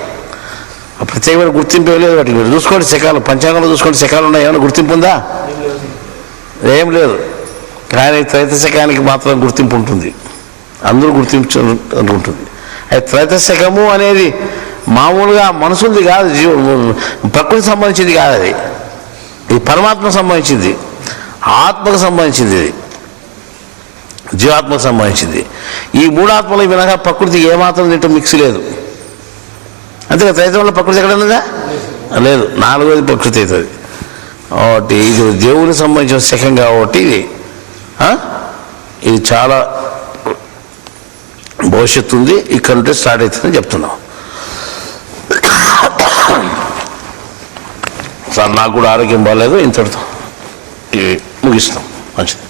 ఆ ప్రత్యేకమైన గుర్తింపు లేదు వాటికి. మీరు చూసుకోండి శకాలు, పంచాంగంలో చూసుకోండి శకాలు ఉన్నాయి, ఏమైనా గుర్తింపు ఉందా? ఏం లేదు. కానీ త్రైత శకానికి మాత్రం గుర్తింపు ఉంటుంది, అందరూ గుర్తించుకుంటుంది. అది త్రైత శకము అనేది మామూలుగా మనుషులది కాదు, ప్రకృతికి సంబంధించింది కాదు. అది ఇది పరమాత్మకు సంబంధించింది, ఆత్మకు సంబంధించింది, ఇది జీవాత్మకు సంబంధించింది. ఈ మూడాత్మలు వినగా ప్రకృతికి ఏమాత్రం దీంట్లో మిక్స్ లేదు. అంతేగా త్రైతంలో ప్రకృతి ఎక్కడన్నదా? లేదు. నాలుగోది ప్రకృతి అవుతుంది. ఒకటి ఇది దేవునికి సంబంధించిన శకం కాబట్టి ఇది చాలా భవిష్యత్తు ఉంది. ఇక్కడ ఉంటే స్టార్ట్ అవుతుందని చెప్తున్నాం. సార్ నాకు కూడా ఆరోగ్యం బాగాలేదు, ఇంతటితో ముగిస్తున్నాం. మంచిది.